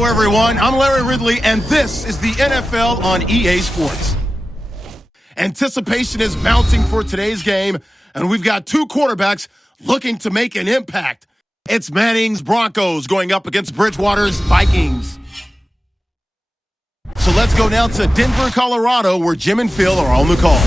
Hello, everyone. I'm Larry Ridley, and this is the NFL on EA Sports. Anticipation is mounting for today's game, and we've got two quarterbacks looking to make an impact. It's Manning's Broncos going up against Bridgewater's Vikings. So let's go now to Denver, Colorado, where Jim and Phil are on the call.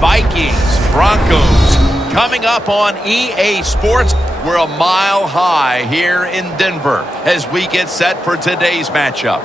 Vikings, Broncos, coming up on EA Sports. We're a mile high here in Denver as we get set for today's matchup.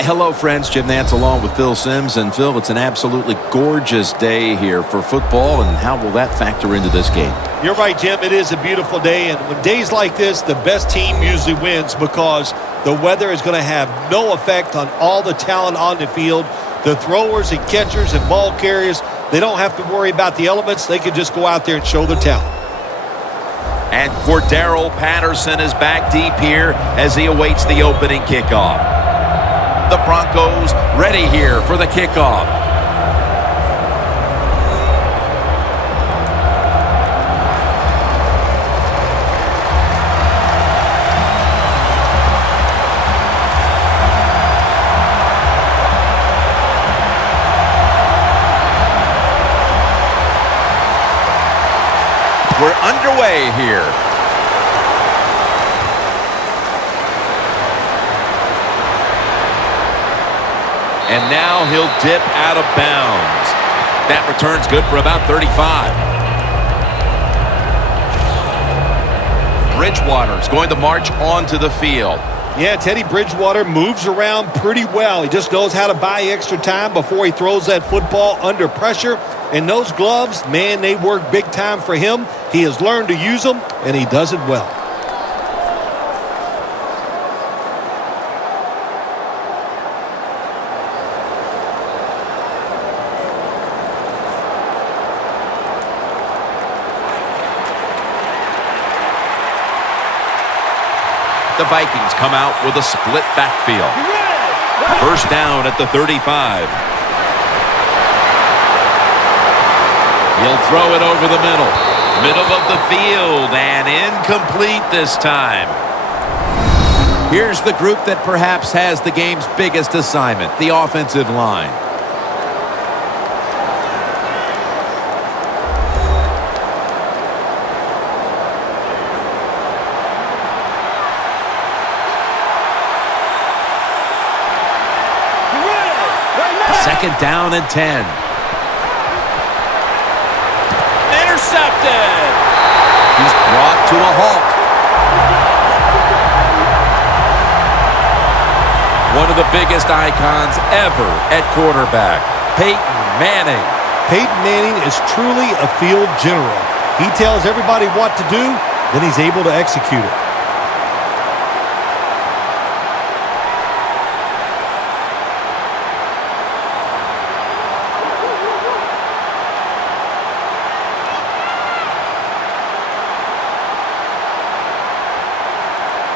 Hello, friends. Jim Nantz along with Phil Simms. And Phil, it's an absolutely gorgeous day here for football, and how will that factor into this game? You're right, Jim. It is a beautiful day, and when days like this, the best team usually wins because the weather is going to have no effect on all the talent on the field. The throwers and catchers and ball carriers, they don't have to worry about the elements. They can just go out there and show their talent. And Cordarrelle Patterson is back deep here as he awaits the opening kickoff. The Broncos ready here for the kickoff. We're underway here. And now he'll dip out of bounds. That return's good for about 35. Bridgewater's going to march onto the field. Yeah, Teddy Bridgewater moves around pretty well. He just knows how to buy extra time before he throws that football under pressure. And those gloves, man, they work big time for him. He has learned to use them, and he does it well. The Vikings come out with a split backfield. First down at the 35. He'll throw it over the middle. Middle of the field and incomplete this time. Here's the group that perhaps has the game's biggest assignment, the offensive line. Second down and 10. Intercepted. He's brought to a halt. One of the biggest icons ever at quarterback, Peyton Manning. Peyton Manning is truly a field general. He tells everybody what to do, then he's able to execute it.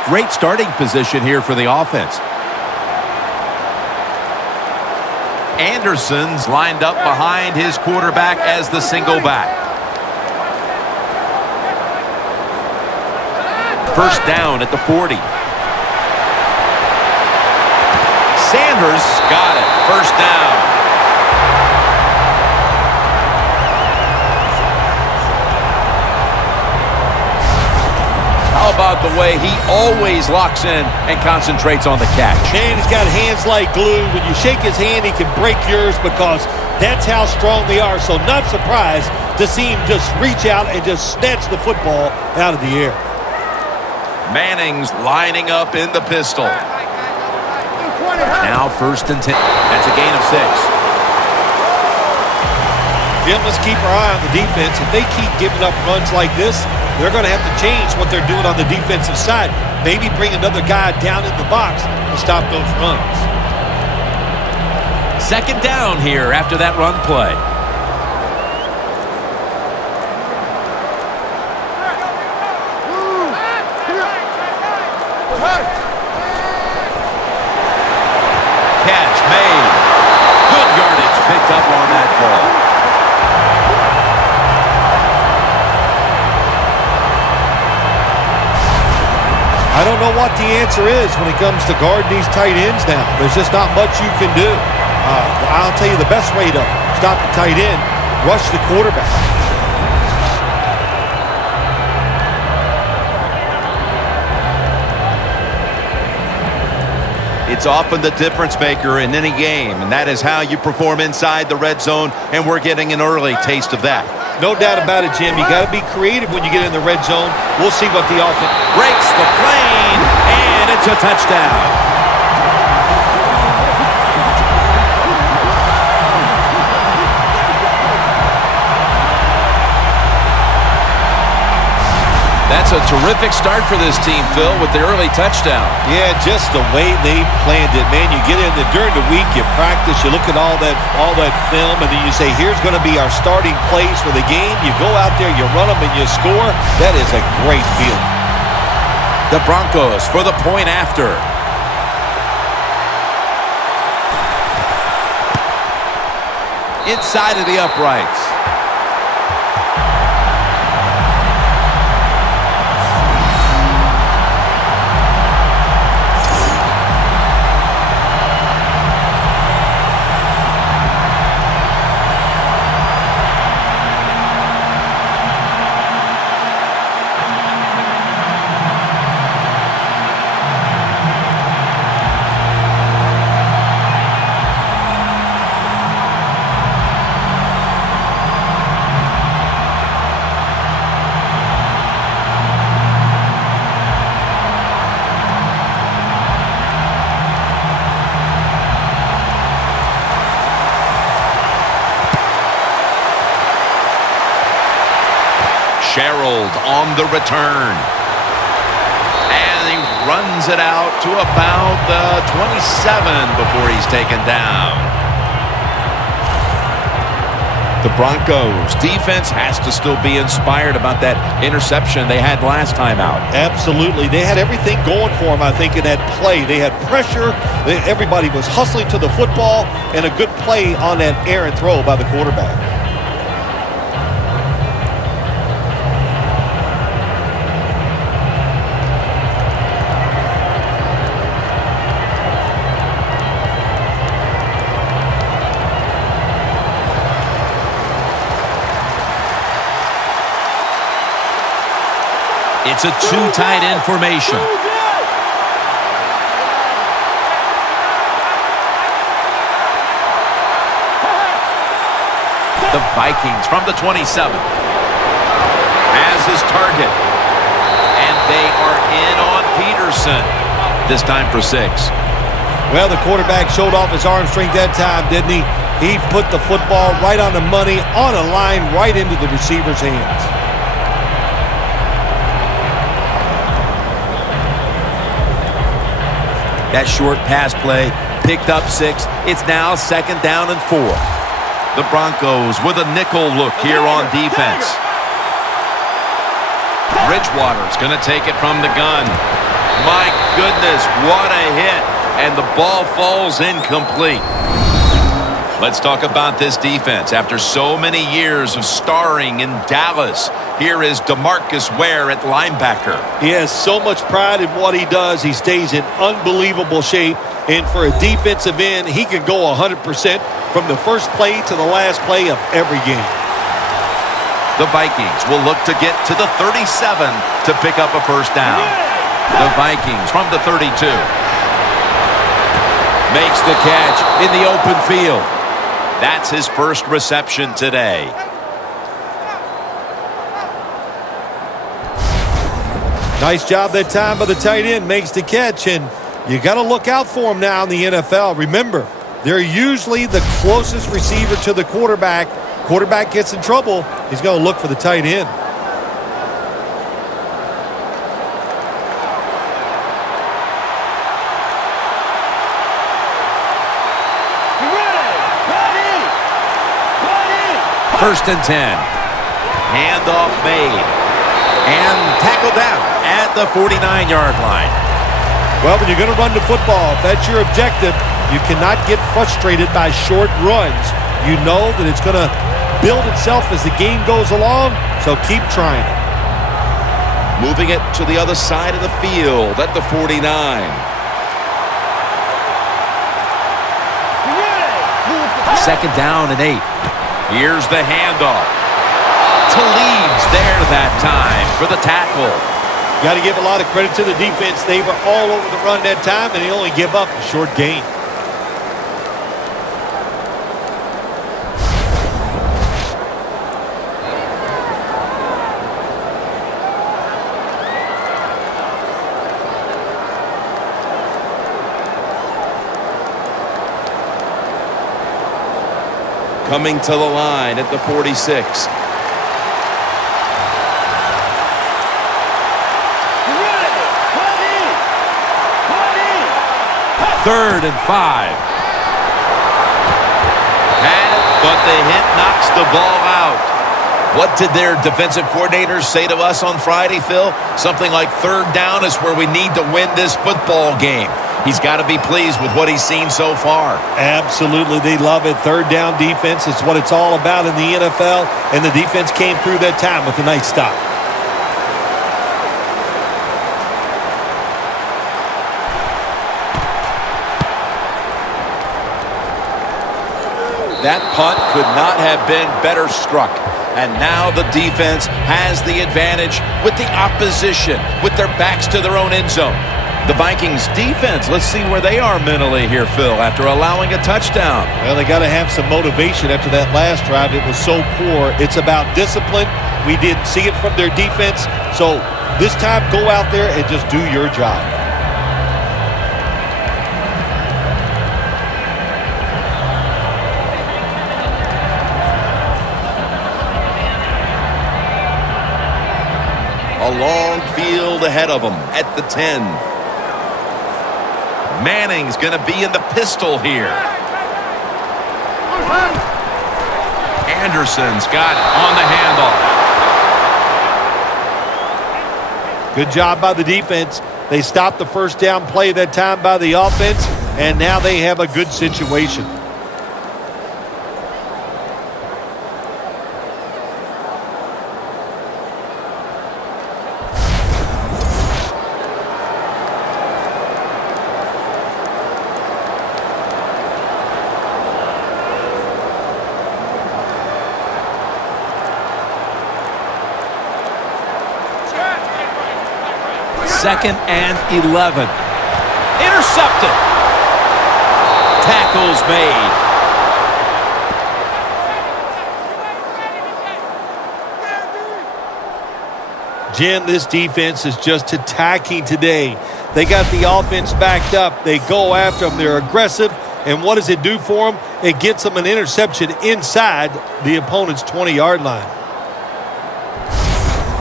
Great starting position here for the offense. Anderson's lined up behind his quarterback as the single back. First down at the 40. Sanders got it. First down. How about the way he always locks in and concentrates on the catch? Man, he's got hands like glue. When you shake his hand, he can break yours because that's how strong they are. So not surprised to see him just reach out and just snatch the football out of the air. Manning's lining up in the pistol. Now first and 10. That's a gain of 6. Jim, let's keep our eye on the defense. If they keep giving up runs like this, they're going to have to change what they're doing on the defensive side. Maybe bring another guy down in the box to stop those runs. Second down here after that run play. Catch made. Good yardage picked up on that ball. I don't know what the answer is when it comes to guarding these tight ends now. There's just not much you can do. I'll tell you the best way to stop the tight end, rush the quarterback. It's often the difference maker in any game, and that is how you perform inside the red zone, and we're getting an early taste of that. No doubt about it, Jim. You got to be creative when you get in the red zone. We'll see what the offense Breaks the plane, and it's a touchdown. That's a terrific start for this team, Phil, with the early touchdown. Yeah, just the way they planned it, man. You get in there during the week, you practice, you look at all that film, and then you say, here's going to be our starting plays for the game. You go out there, you run them, and you score. That is a great feeling. The Broncos for the point after. Inside of the uprights. Sherald on the return. And he runs it out to about the 27 before he's taken down. The Broncos defense has to still be inspired about that interception they had last time out. Absolutely. They had everything going for them, I think, in that play. They had pressure. Everybody was hustling to the football, and a good play on that errant throw by the quarterback. It's a two tight end formation. The Vikings from the 27 has his target. And they are in on Peterson. This time for 6. Well, the quarterback showed off his arm strength that time, didn't he? He put the football right on the money, on a line, right into the receiver's hands. That short pass play picked up 6. It's now 2nd down and 4. The Broncos with a nickel look here on defense. Bridgewater's going to take it from the gun. My goodness, what a hit. And the ball falls incomplete. Let's talk about this defense. After so many years of starring in Dallas, here is DeMarcus Ware at linebacker. He has so much pride in what he does. He stays in unbelievable shape. And for a defensive end, he can go 100% from the first play to the last play of every game. The Vikings will look to get to the 37 to pick up a first down. The Vikings from the 32. Makes the catch in the open field. That's his first reception today. Nice job that time by the tight end. Makes the catch, and you got to look out for him now in the NFL. Remember, they're usually the closest receiver to the quarterback. Quarterback gets in trouble, he's going to look for the tight end. First and 10. Handoff made. And tackle down at the 49-yard line. Well, when you're going to run the football, if that's your objective, you cannot get frustrated by short runs. You know that it's going to build itself as the game goes along, so keep trying it. moving it to the other side of the field at the 49. Second down and 8. Here's the handoff. Talib's there that time for the tackle. Got to give a lot of credit to the defense. They were all over the run that time, and they only give up a short gain. Coming to the line at the 46. Third and 5. But the hit knocks the ball out. What did their defensive coordinators say to us on Friday, Phil? Something like third down is where we need to win this football game. He's got to be pleased with what he's seen so far. Absolutely. They love it. Third down defense is what it's all about in the NFL, and the defense came through that time with a nice stop. That punt could not have been better struck. And now the defense has the advantage with the opposition, with their backs to their own end zone. The Vikings defense, let's see where they are mentally here, Phil, after allowing a touchdown. Well, they got to have some motivation after that last drive. It was so poor. It's about discipline. We didn't see it from their defense. So this time, go out there and just do your job. A long field ahead of them at the 10. Manning's going to be in the pistol here. Anderson's got on the handoff. Good job by the defense. They stopped the first down play that time by the offense, and now they have a good situation. Second and 11. Intercepted. Tackles made. Jim, this defense is just attacking today. They got the offense backed up. They go after them. They're aggressive. And what does it do for them? It gets them an interception inside the opponent's 20-yard line.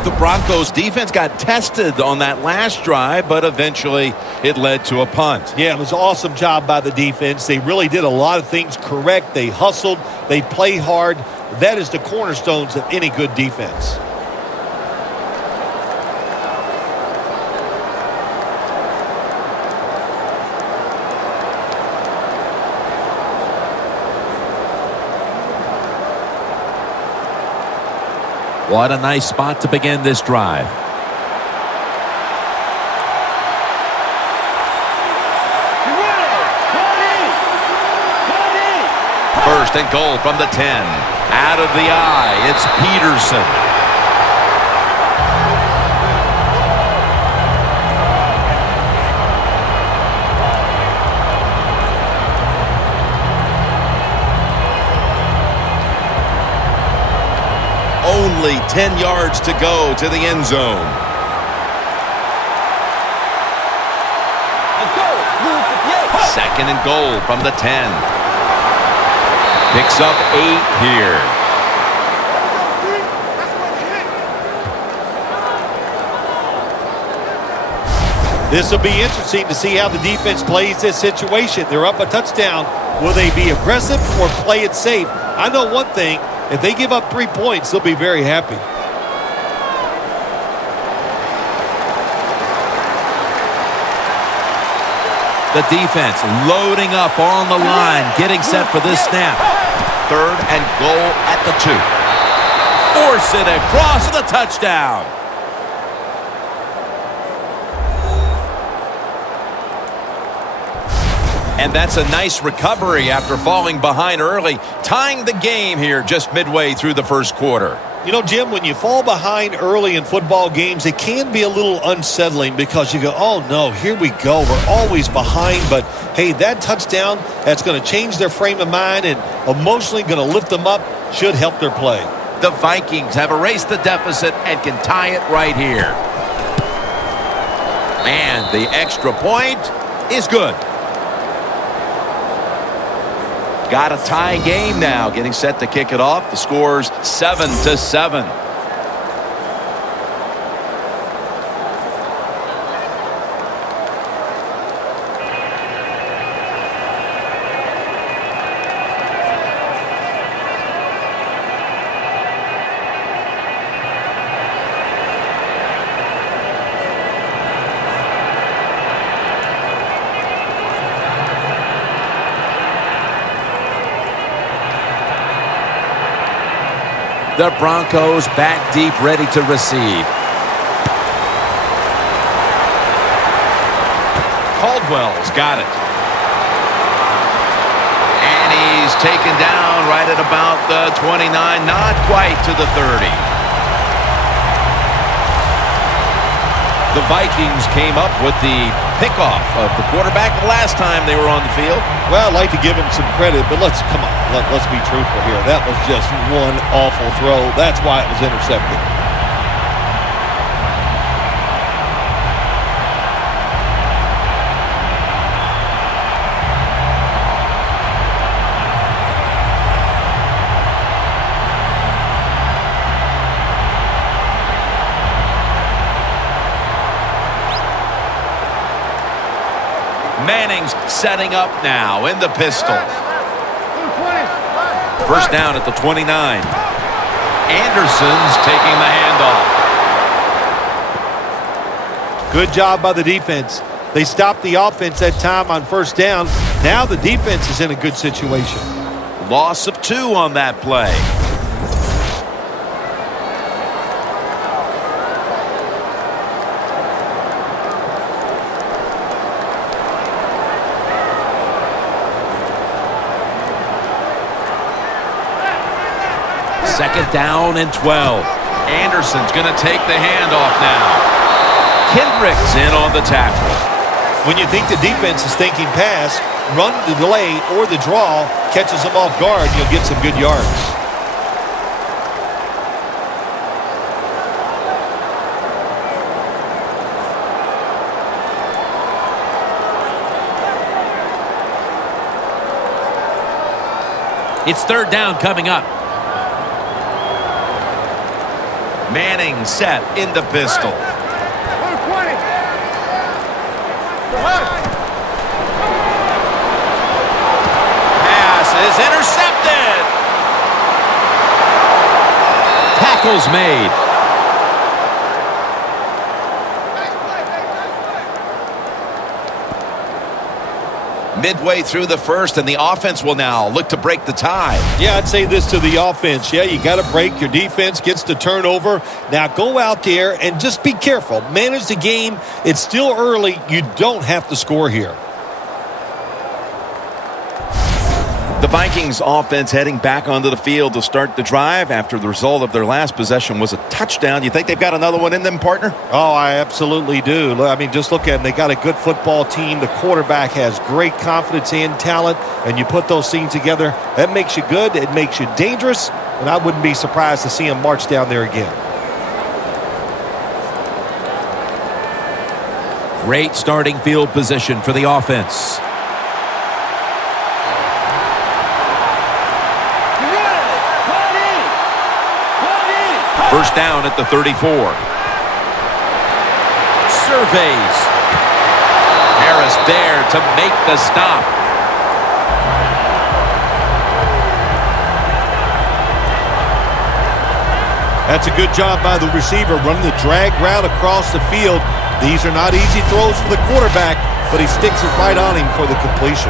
The Broncos defense got tested on that last drive, but eventually it led to a punt. Yeah, it was an awesome job by the defense. They really did a lot of things correct. They hustled. They played hard. That is the cornerstones of any good defense. What a nice spot to begin this drive. First and goal from the 10. Out of the eye, it's Peterson. Only 10 yards to go to the end zone. Second and goal from the 10. Picks up 8 here. This will be interesting to see how the defense plays this situation. They're up a touchdown. Will they be aggressive or play it safe? I know one thing. If they give up 3 points, they'll be very happy. The defense loading up on the line, getting set for this snap. Third and goal at the 2. Force it across the touchdown. And that's a nice recovery after falling behind early, tying the game here just midway through the first quarter. You know, Jim, when you fall behind early in football games, it can be a little unsettling because you go, oh, no, here we go. We're always behind. But, hey, that touchdown, that's going to change their frame of mind and emotionally going to lift them up, should help their play. The Vikings have erased the deficit and can tie it right here. And the extra point is good. Got a tie game now, getting set to kick it off. The score's 7-7. The Broncos back deep, ready to receive. Caldwell's got it. And he's taken down right at about the 29, not quite to the 30. The Vikings came up with the pickoff of the quarterback the last time they were on the field. Well, I'd like to give him some credit, but let's be truthful here. That was just one awful throw. That's why it was intercepted. Manning's setting up now in the pistol. First down at the 29. Anderson's taking the handoff. Good job by the defense. They stopped the offense that time on first down. Now the defense is in a good situation. Loss of 2 on that play. Second down and 12. Anderson's going to take the handoff now. Kendrick's in on the tackle. When you think the defense is thinking pass, run the delay or the draw catches them off guard, you'll get some good yards. It's third down coming up. Manning set in the pistol. Pass is intercepted. Tackle's made. Midway through the first, and the offense will now look to break the tie. Yeah, I'd say this to the offense. Yeah, you got to break. Your defense gets the turnover. Now go out there and just be careful. Manage the game. It's still early. You don't have to score here. The Vikings offense heading back onto the field to start the drive after the result of their last possession was a touchdown. You think they've got another one in them, partner? Oh, I absolutely do. I mean, just look at them. They got a good football team. The quarterback has great confidence and talent, and you put those things together, that makes you good. It makes you dangerous, and I wouldn't be surprised to see them march down there again. Great starting field position for the offense. First down at the 34. Surveys. Harris there to make the stop. That's a good job by the receiver, running the drag route across the field. These are not easy throws for the quarterback, but he sticks it right on him for the completion.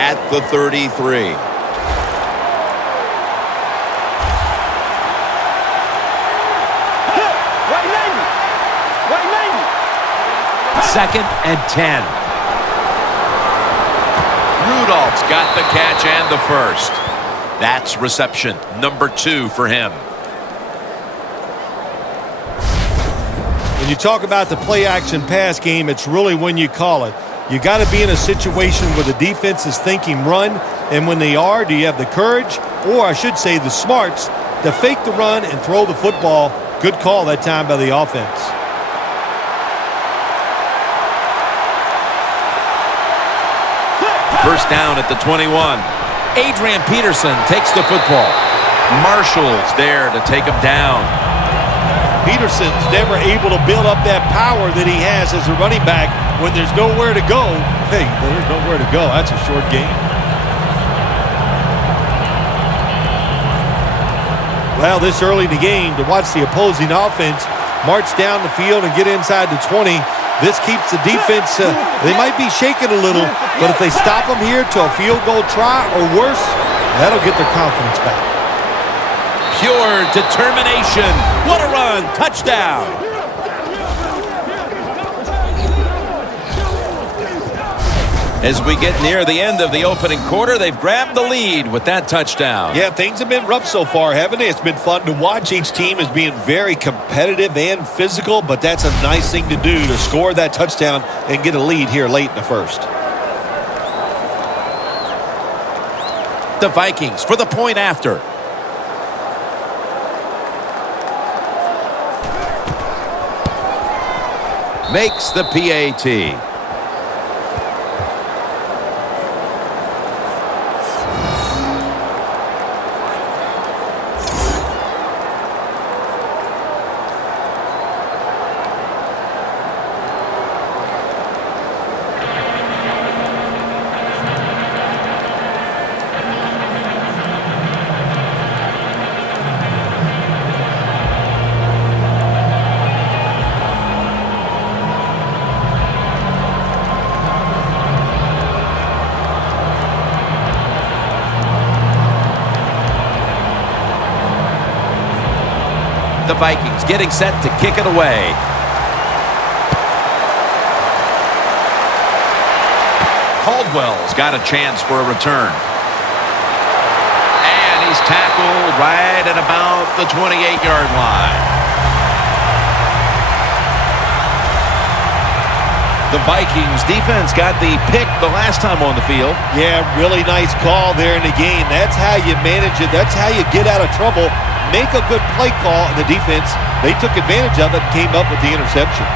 At the 33. 2nd and 10. Rudolph's got the catch and the first. That's reception number 2 for him. When you talk about the play-action pass game, it's really when you call it. You got to be in a situation where the defense is thinking run, and when they are, do you have the courage, or I should say the smarts, to fake the run and throw the football? Good call that time by the offense. First down at the 21. Adrian Peterson takes the football. Marshall's there to take him down. Peterson's never able to build up that power that he has as a running back when there's nowhere to go. Hey, there's nowhere to go. That's a short game. Well, this early in the game, to watch the opposing offense march down the field and get inside the 20, this keeps the defense, they might be shaking a little, but if they stop them here to a field goal try or worse, that'll get their confidence back. Pure determination. What a run. Touchdown. As we get near the end of the opening quarter, they've grabbed the lead with that touchdown. Yeah, things have been rough so far, haven't they? It's been fun to watch. Each team is being very competitive and physical, but that's a nice thing to do, to score that touchdown and get a lead here late in the first. The Vikings for the point after. Makes the PAT. The Vikings getting set to kick it away. Caldwell's got a chance for a return. And he's tackled right at about the 28-yard line. The Vikings defense got the pick the last time on the field. Yeah, really nice call there in the game. That's how you manage it. That's how you get out of trouble. Make a good play call in the defense. They took advantage of it and came up with the interception.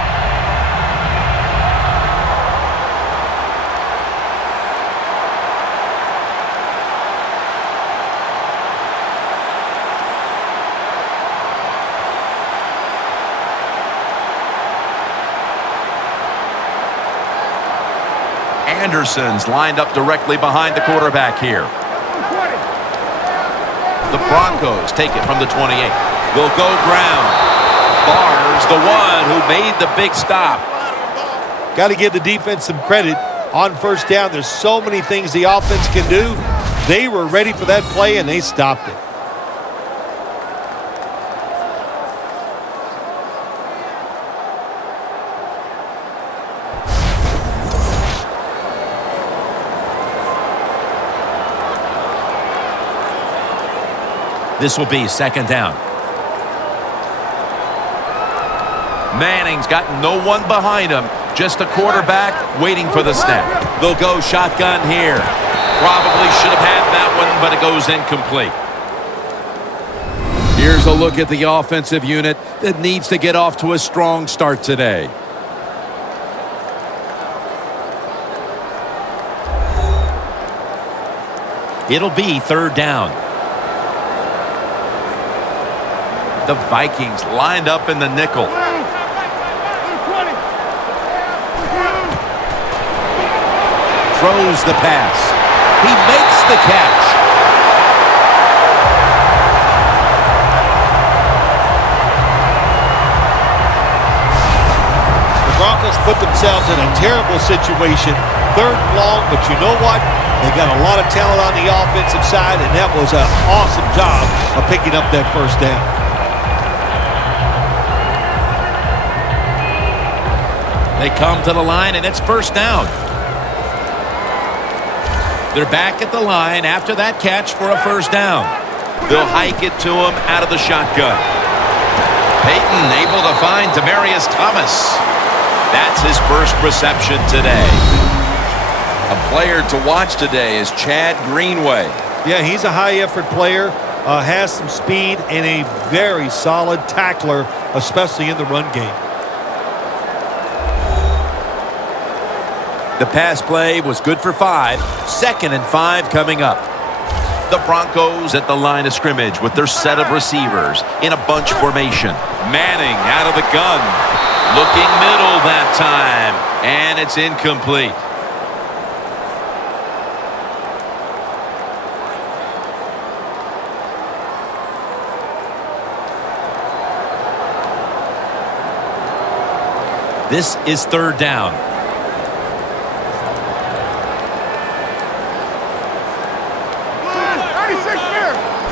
Anderson's lined up directly behind the quarterback here. The Broncos take it from the 28. Will go ground. Barr's the one who made the big stop. Got to give the defense some credit on first down. There's so many things the offense can do. They were ready for that play, and they stopped it. This will be second down. Manning's got no one behind him. Just a quarterback waiting for the snap. They'll go shotgun here. Probably should have had that one, but it goes incomplete. Here's a look at the offensive unit that needs to get off to a strong start today. It'll be third down. The Vikings lined up in the nickel. Throws the pass. He makes the catch. The Broncos put themselves in a terrible situation. Third and long, but you know what? They got a lot of talent on the offensive side, and that was an awesome job of picking up that first down. They come to the line, and it's first down. They're back at the line after that catch for a first down. They'll hike it to him out of the shotgun. Peyton able to find Demaryius Thomas. That's his first reception today. A player to watch today is Chad Greenway. Yeah, he's a high-effort player, has some speed, and a very solid tackler, especially in the run game. The pass play was good for 5. 2nd and 5 coming up. The Broncos at the line of scrimmage with their set of receivers in a bunch formation. Manning out of the gun. Looking middle that time. And it's incomplete. This is 3rd down.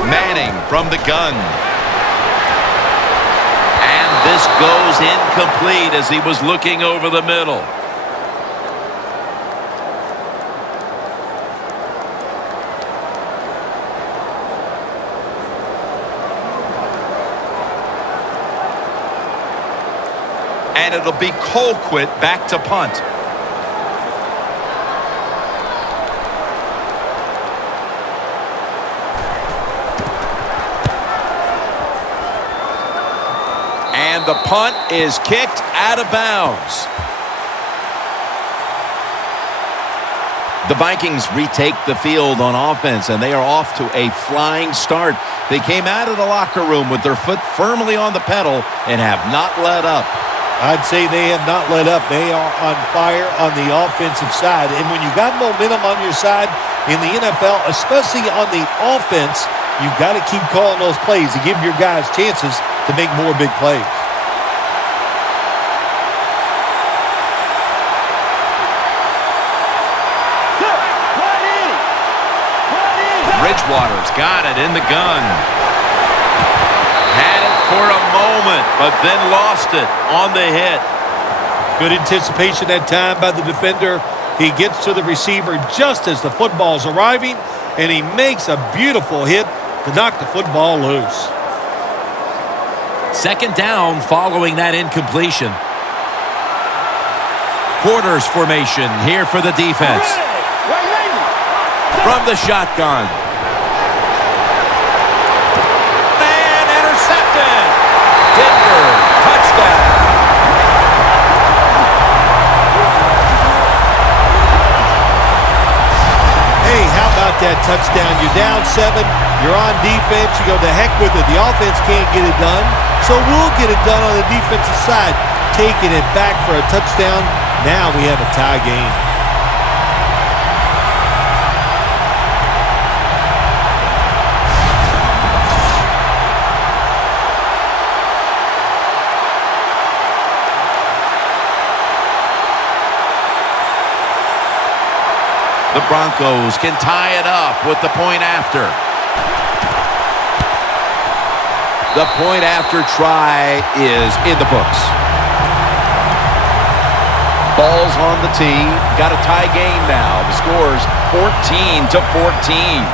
Manning from the gun. And this goes incomplete as he was looking over the middle. And it'll be Colquitt back to punt. And the punt is kicked out of bounds. The Vikings retake the field on offense, and they are off to a flying start. They came out of the locker room with their foot firmly on the pedal and have not let up. I'd say they have not let up. They are on fire on the offensive side. And when you got momentum on your side in the NFL, especially on the offense, you've got to keep calling those plays to give your guys chances to make more big plays. Bridgewater's got it in the gun. Had it for a moment, but then lost it on the hit. Good anticipation that time by the defender. He gets to the receiver just as the football's arriving, and he makes a beautiful hit to knock the football loose. 2nd down following that incompletion. Quarters formation here for the defense. From the shotgun. And intercepted. Denver, touchdown. Hey, how about that touchdown? You're down 7. You're on defense. You go to heck with it. The offense can't get it done, so we'll get it done on the defensive side. Taking it back for a touchdown. Now we have a tie game. The Broncos can tie it up with the point after. The point after try is in the books. Ball's on the tee. Got a tie game now. The score's 14-14.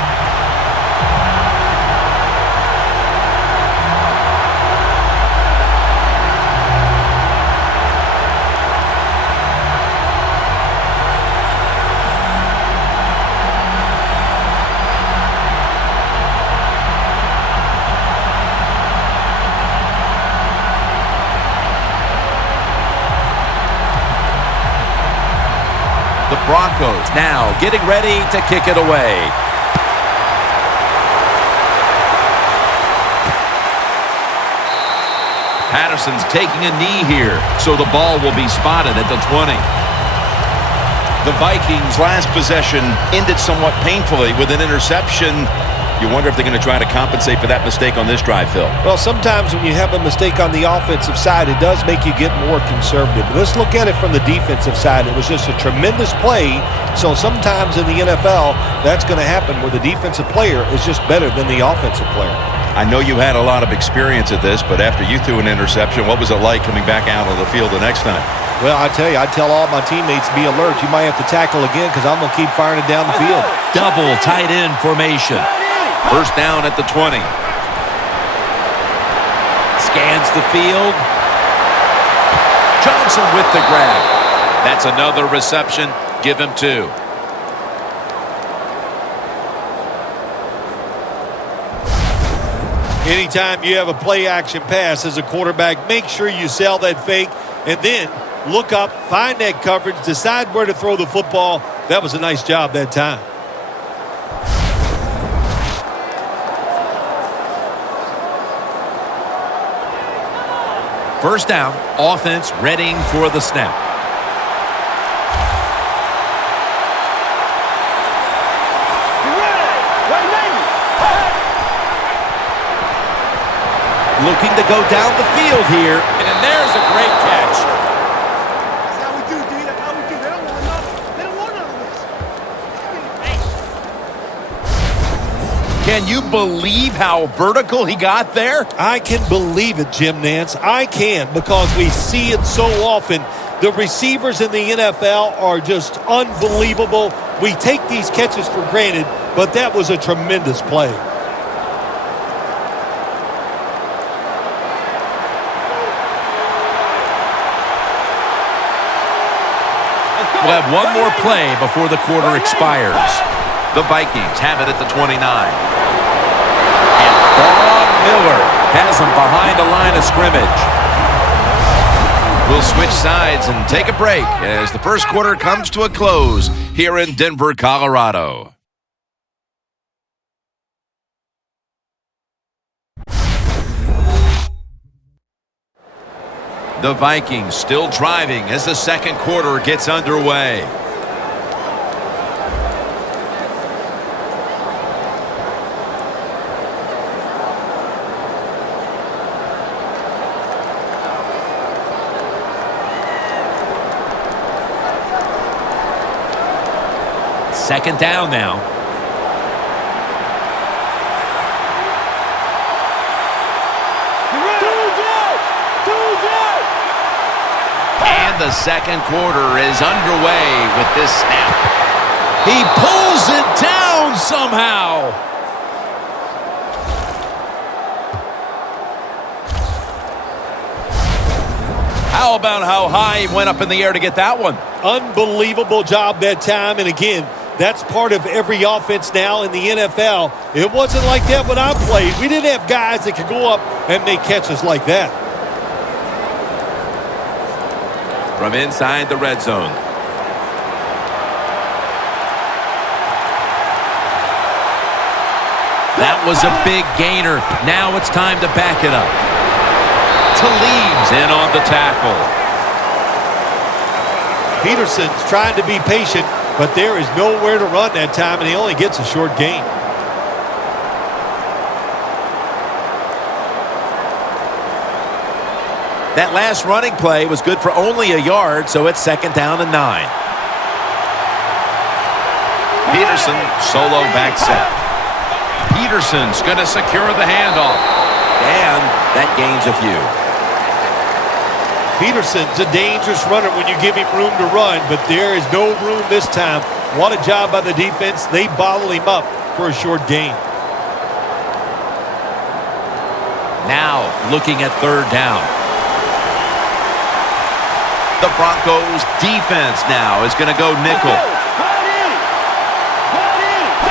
The Broncos now getting ready to kick it away. Patterson's taking a knee here, so the ball will be spotted at the 20. The Vikings' last possession ended somewhat painfully with an interception. You wonder if they're going to try to compensate for that mistake on this drive, Phil. Well, sometimes when you have a mistake on the offensive side, it does make you get more conservative. But let's look at it from the defensive side. It was just a tremendous play. So sometimes in the NFL, that's going to happen where the defensive player is just better than the offensive player. I know you had a lot of experience at this, but after you threw an interception, what was it like coming back out on the field the next time? Well, I tell you, I tell all my teammates, be alert. You might have to tackle again because I'm going to keep firing it down the field. Double tight end formation. First down at the 20. Scans the field. Johnson with the grab. That's another reception. Give him 2. Anytime you have a play-action pass as a quarterback, make sure you sell that fake and then look up, find that coverage, decide where to throw the football. That was a nice job that time. First down, offense readying for the snap. Looking to go down the field here. And there's a great catch. That's how we do, D. That's how we do. They don't want nothing. They don't want none of this. Can you believe how vertical he got there? I can believe it, Jim Nance. I can, because we see it so often. The receivers in the NFL are just unbelievable. We take these catches for granted, but that was a tremendous play. We'll have one more play before the quarter expires. The Vikings have it at the 29. And Von Miller has them behind the line of scrimmage. We'll switch sides and take a break as the first quarter comes to a close here in Denver, Colorado. The Vikings still driving as the second quarter gets underway. Second down now. And the second quarter is underway with this snap. He pulls it down somehow. How about how high he went up in the air to get that one? Unbelievable job that time. And again, that's part of every offense now in the NFL. It wasn't like that when I played. We didn't have guys that could go up and make catches like that. From inside the red zone. That was a big gainer. Now it's time to back it up. Talib's in on the tackle. Peterson's trying to be patient, but there is nowhere to run that time, and he only gets a short gain. That last running play was good for only a yard, so it's second down and 9. Peterson solo back set. Peterson's going to secure the handoff. And that gains a few. Peterson's a dangerous runner when you give him room to run, but there is no room this time. What a job by the defense. They bottle him up for a short gain. Now looking at third down. The Broncos defense now is going to go nickel.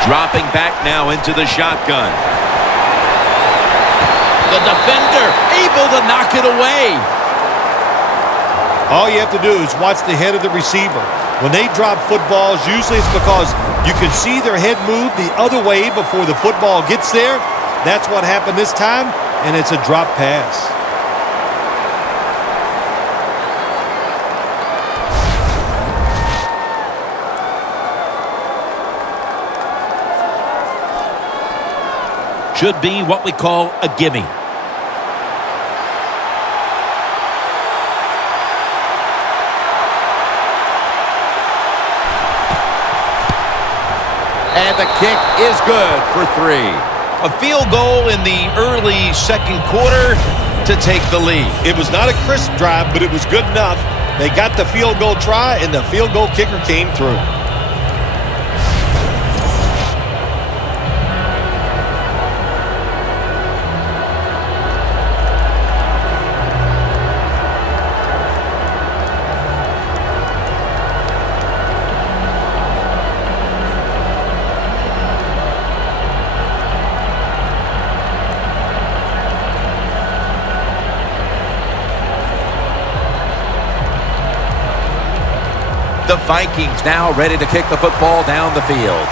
Dropping back now into the shotgun. The defender able to knock it away. All you have to do is watch the head of the receiver. When they drop footballs, usually it's because you can see their head move the other way before the football gets there. That's what happened this time, and it's a drop pass. Should be what we call a gimme. And the kick is good for 3. A field goal in the early second quarter to take the lead. It was not a crisp drive, but it was good enough. They got the field goal try, and the field goal kicker came through. The Vikings now ready to kick the football down the field.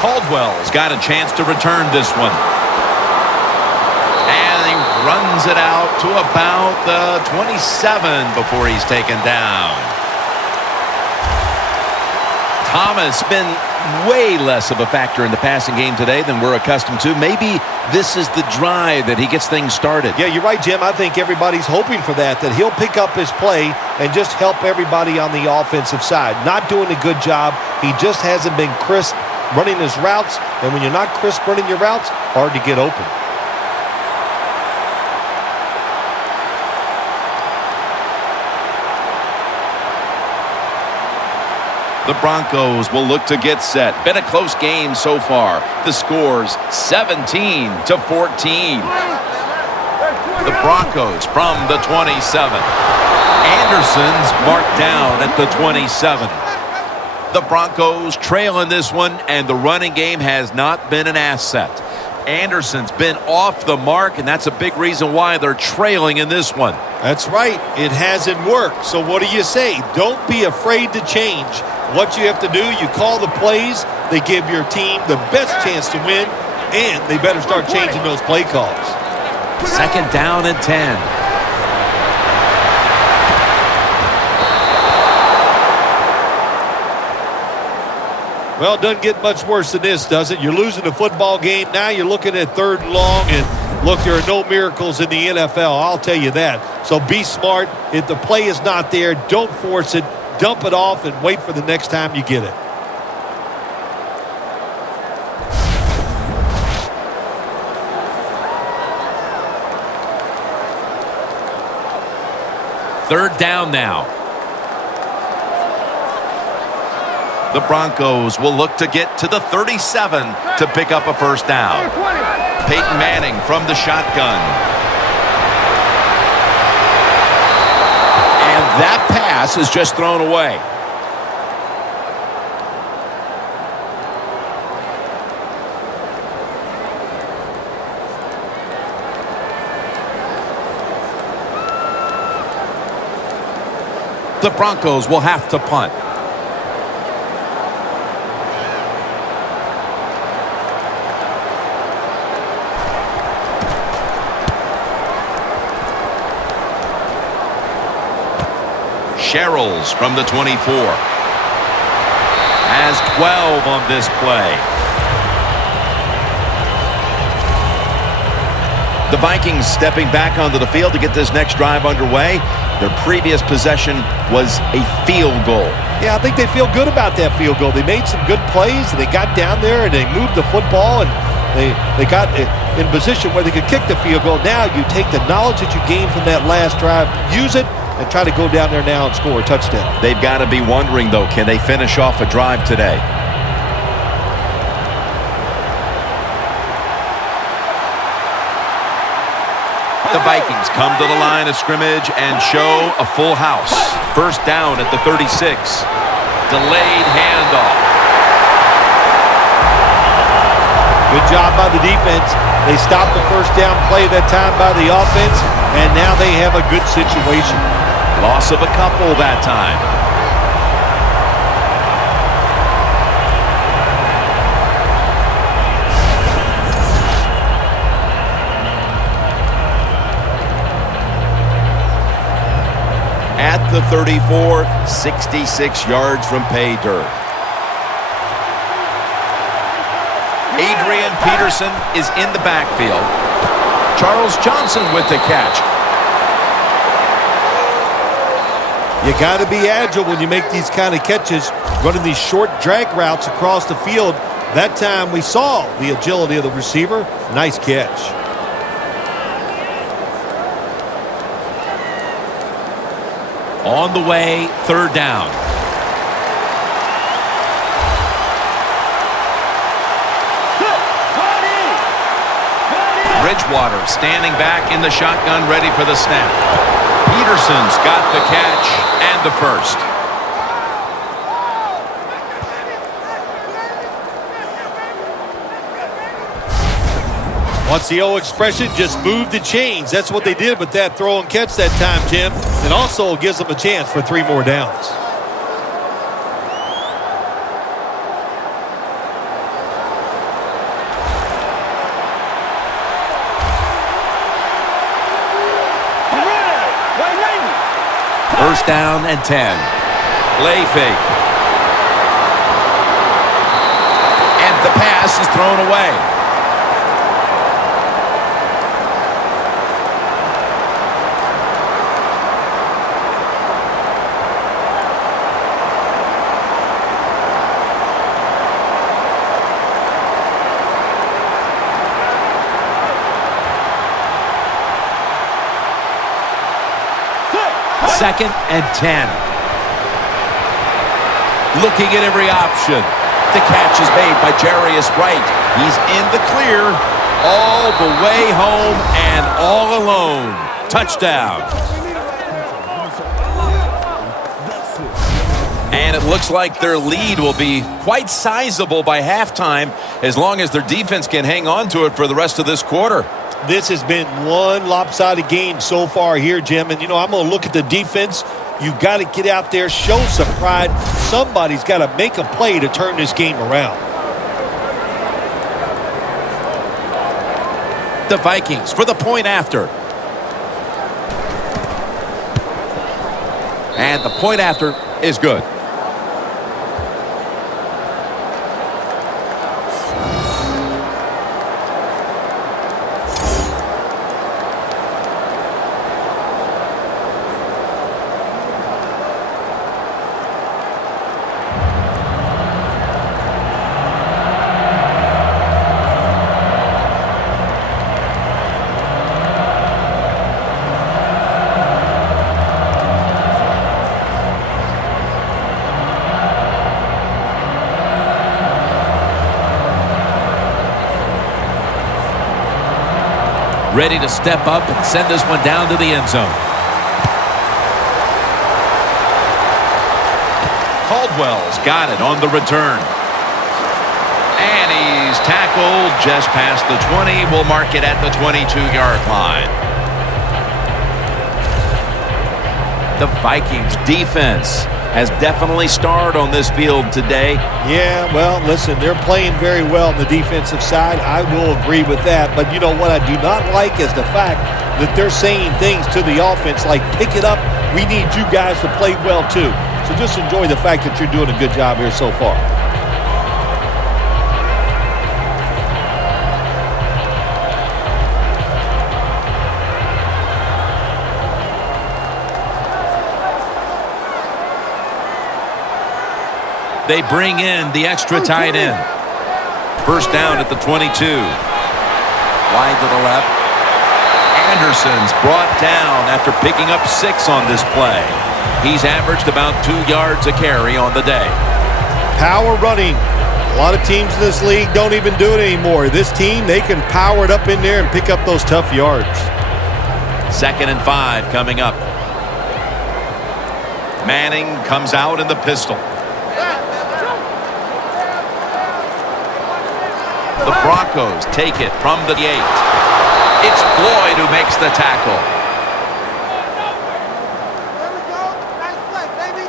Caldwell's got a chance to return this one. And he runs it out to about the 27 before he's taken down. Thomas been way less of a factor in the passing game today than we're accustomed to. Maybe this is the drive that he gets things started. Yeah, you're right, Jim. I think everybody's hoping for that he'll pick up his play and just help everybody on the offensive side. Not doing a good job. He just hasn't been crisp running his routes. And when you're not crisp running your routes, hard to get open. The Broncos will look to get set. Been a close game so far. The score's 17-14. The Broncos from the 27. Anderson's marked down at the 27. The Broncos trail in this one, and the running game has not been an asset. Anderson's been off the mark, and that's a big reason why they're trailing in this one. That's right. It hasn't worked. So what do you say? Don't be afraid to change. What you have to do, you call the plays. They give your team the best chance to win, and they better start changing those play calls. Second down and 10. Well, it doesn't get much worse than this, does it? You're losing a football game. Now you're looking at 3rd and long, and look, there are no miracles in the NFL. I'll tell you that. So be smart. If the play is not there, don't force it. Dump it off and wait for the next time you get it. Third down now. The Broncos will look to get to the 37 to pick up a first down. Peyton Manning from the shotgun. And that pass is just thrown away. The Broncos will have to punt. Sherrills from the 24. Has 12 on this play. The Vikings stepping back onto the field to get this next drive underway. Their previous possession was a field goal. Yeah, I think they feel good about that field goal. They made some good plays, and they got down there, and they moved the football, and they got in position where they could kick the field goal. Now you take the knowledge that you gained from that last drive, use it, and try to go down there now and score a touchdown. They've got to be wondering, though, can they finish off a drive today? The Vikings come to the line of scrimmage and show a full house. First down at the 36. Delayed handoff. Good job by the defense. They stopped the first down play that time by the offense, and now they have a good situation. Loss of a couple that time. At the 34, 66 yards from pay dirt. Adrian Peterson is in the backfield. Charles Johnson with the catch. You got to be agile when you make these kind of catches, running these short drag routes across the field. That time we saw the agility of the receiver. Nice catch. On the way, third down. Bridgewater standing back in the shotgun, ready for the snap. Peterson's got the catch and the first. What's the old expression? Just move the chains. That's what they did with that throw and catch that time, Jim. It also gives them a chance for 3 more downs. First down and 10. Play fake. And the pass is thrown away. Second and 10. Looking at every option. The catch is made by Jarius Wright. He's in the clear all the way home and all alone. Touchdown. And it looks like their lead will be quite sizable by halftime as long as their defense can hang on to it for the rest of this quarter. This has been one lopsided game so far here, Jim. And, you know, I'm going to look at the defense. You got to get out there, show some pride. Somebody's got to make a play to turn this game around. The Vikings for the point after. And the point after is good. Ready to step up and send this one down to the end zone. Caldwell's got it on the return. And he's tackled just past the 20. We'll mark it at the 22-yard line. The Vikings defense has definitely starred on this field today. Yeah, well, listen, they're playing very well on the defensive side. I will agree with that. But you know what I do not like is the fact that they're saying things to the offense like, pick it up. We need you guys to play well too. So just enjoy the fact that you're doing a good job here so far. They bring in the extra tight end. First down at the 22. Wide to the left. Anderson's brought down after picking up 6 on this play. He's averaged about 2 yards a carry on the day. Power running. A lot of teams in this league don't even do it anymore. This team, they can power it up in there and pick up those tough yards. 2nd and 5 coming up. Manning comes out in the pistol. The Broncos take it from the 8. It's Floyd who makes the tackle. There we go. Nice play, baby.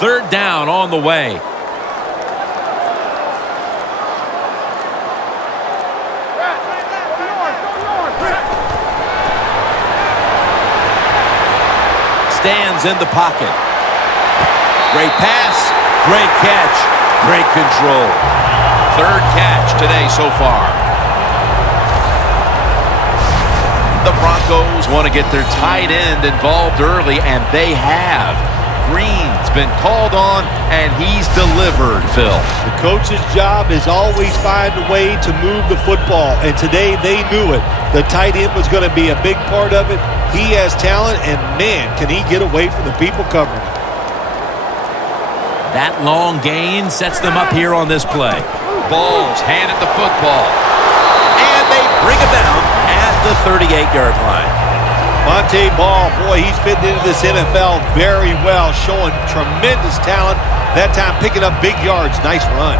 Third down on the way. Stands in the pocket. Great pass, great catch, great control. Third catch today so far. The Broncos want to get their tight end involved early, and they have. Green's been called on, and he's delivered, Phil. The coach's job is always find a way to move the football, and today they knew it. The tight end was going to be a big part of it. He has talent, and man, can he get away from the people covering him. That long gain sets them up here on this play. Ball's handed the football, and they bring him down at the 38-yard line. Monte Ball, boy, he's fitting into this NFL very well, showing tremendous talent. That time picking up big yards. Nice run.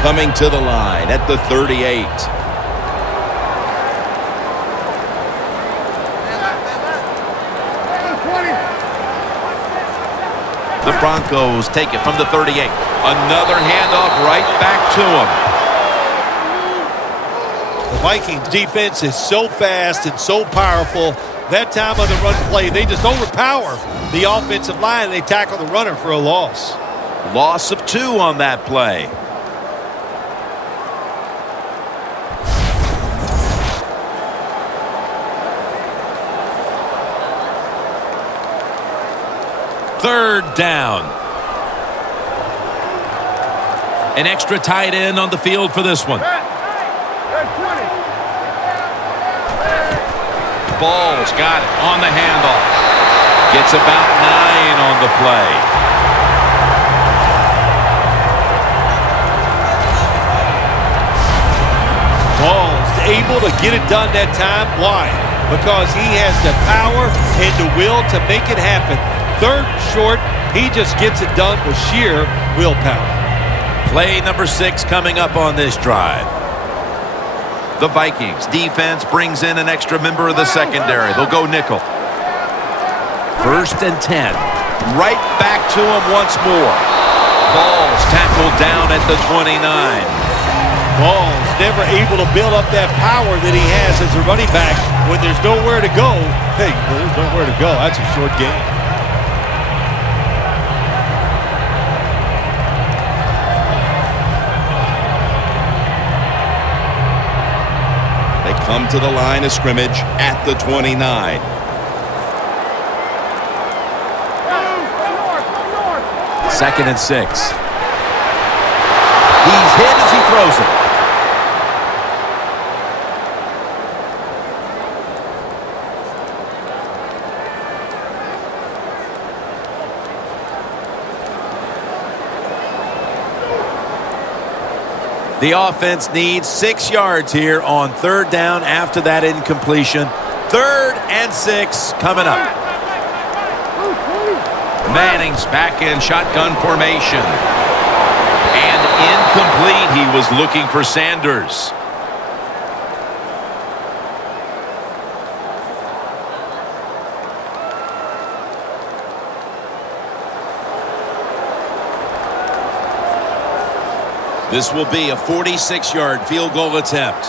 Coming to the line at the 38. The Broncos take it from the 38. Another handoff right back to him. The Vikings defense is so fast and so powerful. That time on the run play, they just overpower the offensive line. They tackle the runner for a loss. Loss of 2 on that play. Third down. An extra tight end on the field for this one. Ball's got it on the handoff. Gets about 9 on the play. Ball's able to get it done that time. Why? Because he has the power and the will to make it happen. Third and short, he just gets it done with sheer willpower. Play number 6 coming up on this drive. The Vikings defense brings in an extra member of the secondary. They'll go nickel. 1st and 10. Right back to him once more. Ball's tackled down at the 29. Ball's never able to build up that power that he has as a running back when there's nowhere to go. Hey, there's nowhere to go. That's a short game. Come to the line of scrimmage at the 29. 2nd and 6. He's hit as he throws it. The offense needs 6 yards here on 3rd down after that incompletion. 3rd and 6 coming up. Manning's back in shotgun formation. And incomplete. He was looking for Sanders. This will be a 46-yard field goal attempt.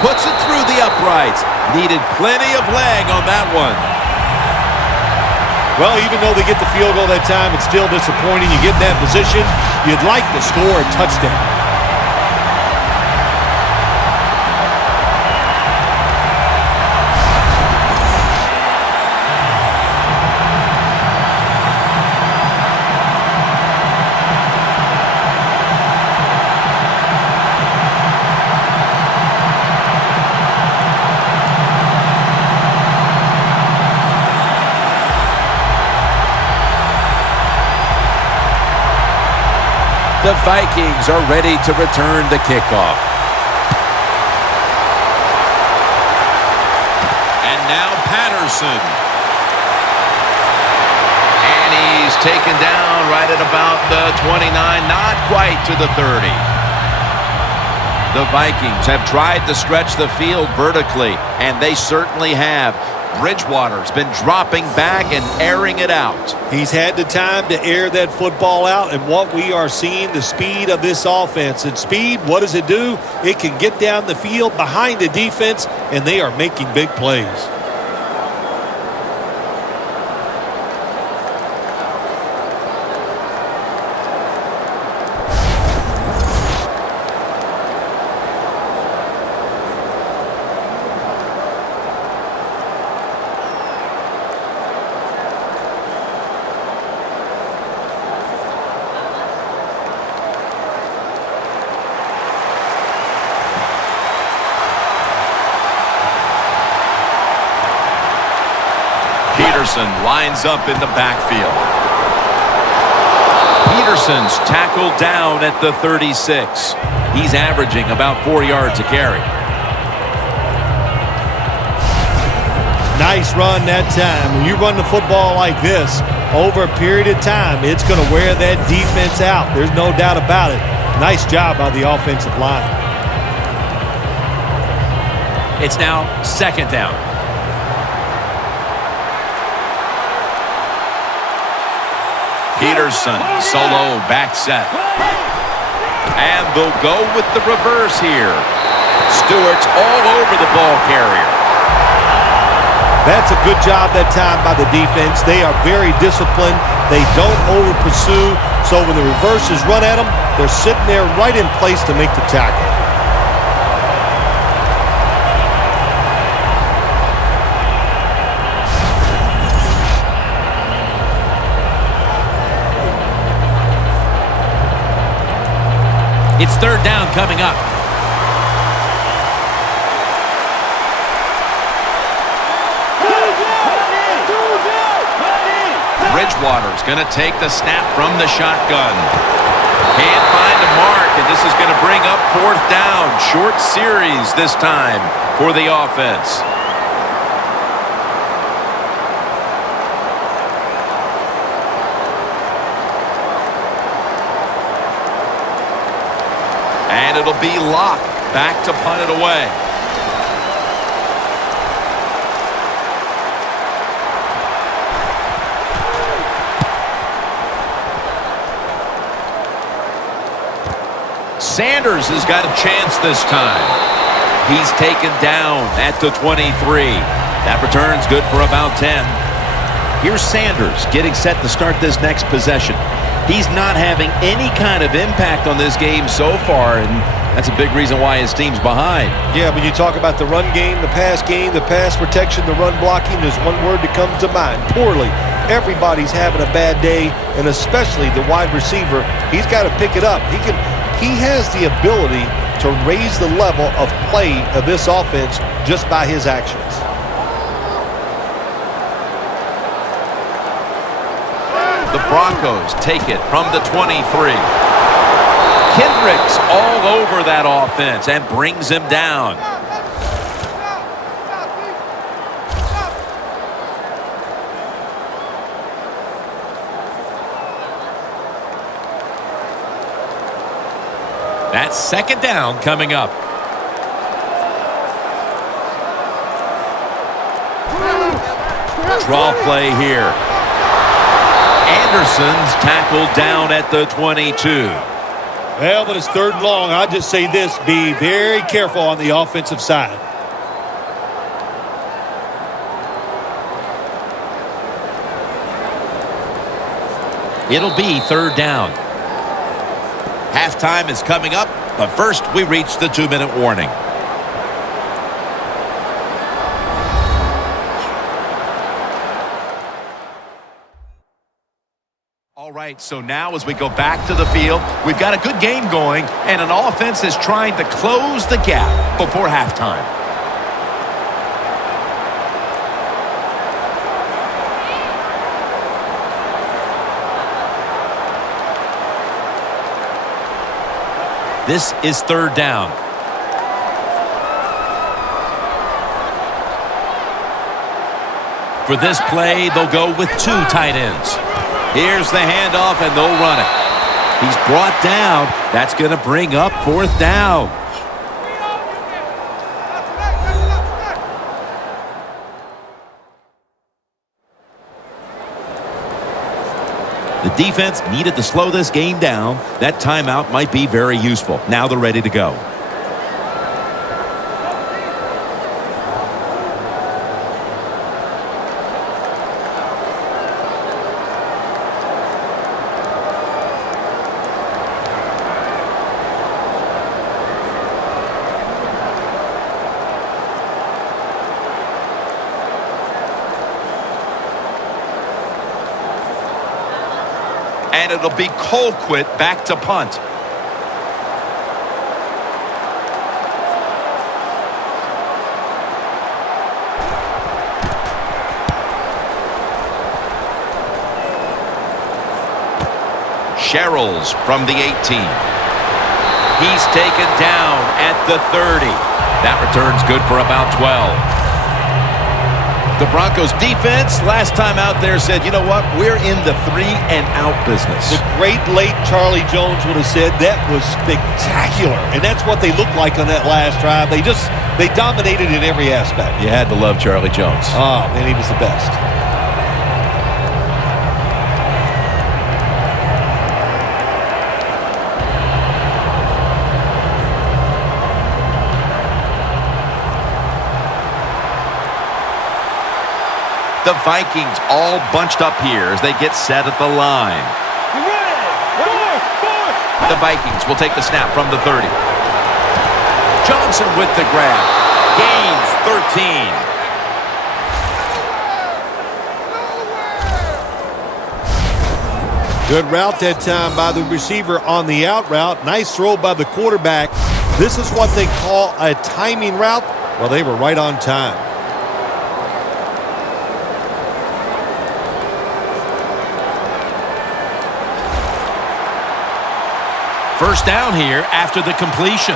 Puts it through the uprights. Needed plenty of leg on that one. Well, even though they get the field goal that time, it's still disappointing. You get in that position, you'd like to score a touchdown. The Vikings are ready to return the kickoff. And now Patterson. And he's taken down right at about the 29, not quite to the 30. The Vikings have tried to stretch the field vertically, and they certainly have. Bridgewater's been dropping back and airing it out. He's had the time to air that football out, and what we are seeing, the speed of this offense. And speed, what does it do? It can get down the field behind the defense, and they are making big plays. Peterson lines up in the backfield. Peterson's tackled down at the 36. He's averaging about 4 yards a carry. Nice run that time. When you run the football like this, over a period of time, it's going to wear that defense out. There's no doubt about it. Nice job by the offensive line. It's now second down. Peterson, solo, back set. And they'll go with the reverse here. Stewart's all over the ball carrier. That's a good job that time by the defense. They are very disciplined. They don't over-pursue. So when the reverses run at them, they're sitting there right in place to make the tackle. It's third down coming up. Bridgewater's going to take the snap from the shotgun. Can't find a mark, and this is going to bring up fourth down. Short series this time for the offense. And it'll be Locke back to punt it away. Sanders has got a chance this time. He's taken down at the 23. That return's good for about 10. Here's Sanders getting set to start this next possession. He's not having any kind of impact on this game so far, and that's a big reason why his team's behind. Yeah, when you talk about the run game, the pass protection, the run blocking, there's one word that comes to mind: poorly. Everybody's having a bad day, and especially the wide receiver. He's got to pick it up. He has the ability to raise the level of play of this offense just by his actions. The Broncos take it from the 23. Kendrick's all over that offense and brings him down. That's second down coming up. Draw play here. Anderson's tackled down at the 22. Well, but it's third and long. I'll just say this: be very careful on the offensive side. It'll be third down. Halftime is coming up, but first we reach the 2-minute warning. All right, so now as we go back to the field, we've got a good game going, and an offense is trying to close the gap before halftime. This is third down. For this play, they'll go with two tight ends. Here's the handoff, and they'll run it. He's brought down. That's going to bring up fourth down. The defense needed to slow this game down. That timeout might be very useful. Now they're ready to go. And it'll be Colquitt back to punt. Sherrills from the 18. He's taken down at the 30. That return's good for about 12. The Broncos defense last time out there said, you know what, we're in the 3-and-out business. The great late Charlie Jones would have said that was spectacular. And that's what they looked like on that last drive. They dominated in every aspect. You had to love Charlie Jones. Oh, man, he was the best. The Vikings all bunched up here as they get set at the line. The Vikings will take the snap from the 30. Johnson with the grab. Gains 13. Good route that time by the receiver on the out route. Nice throw by the quarterback. This is what they call a timing route. Well, they were right on time. First down here after the completion.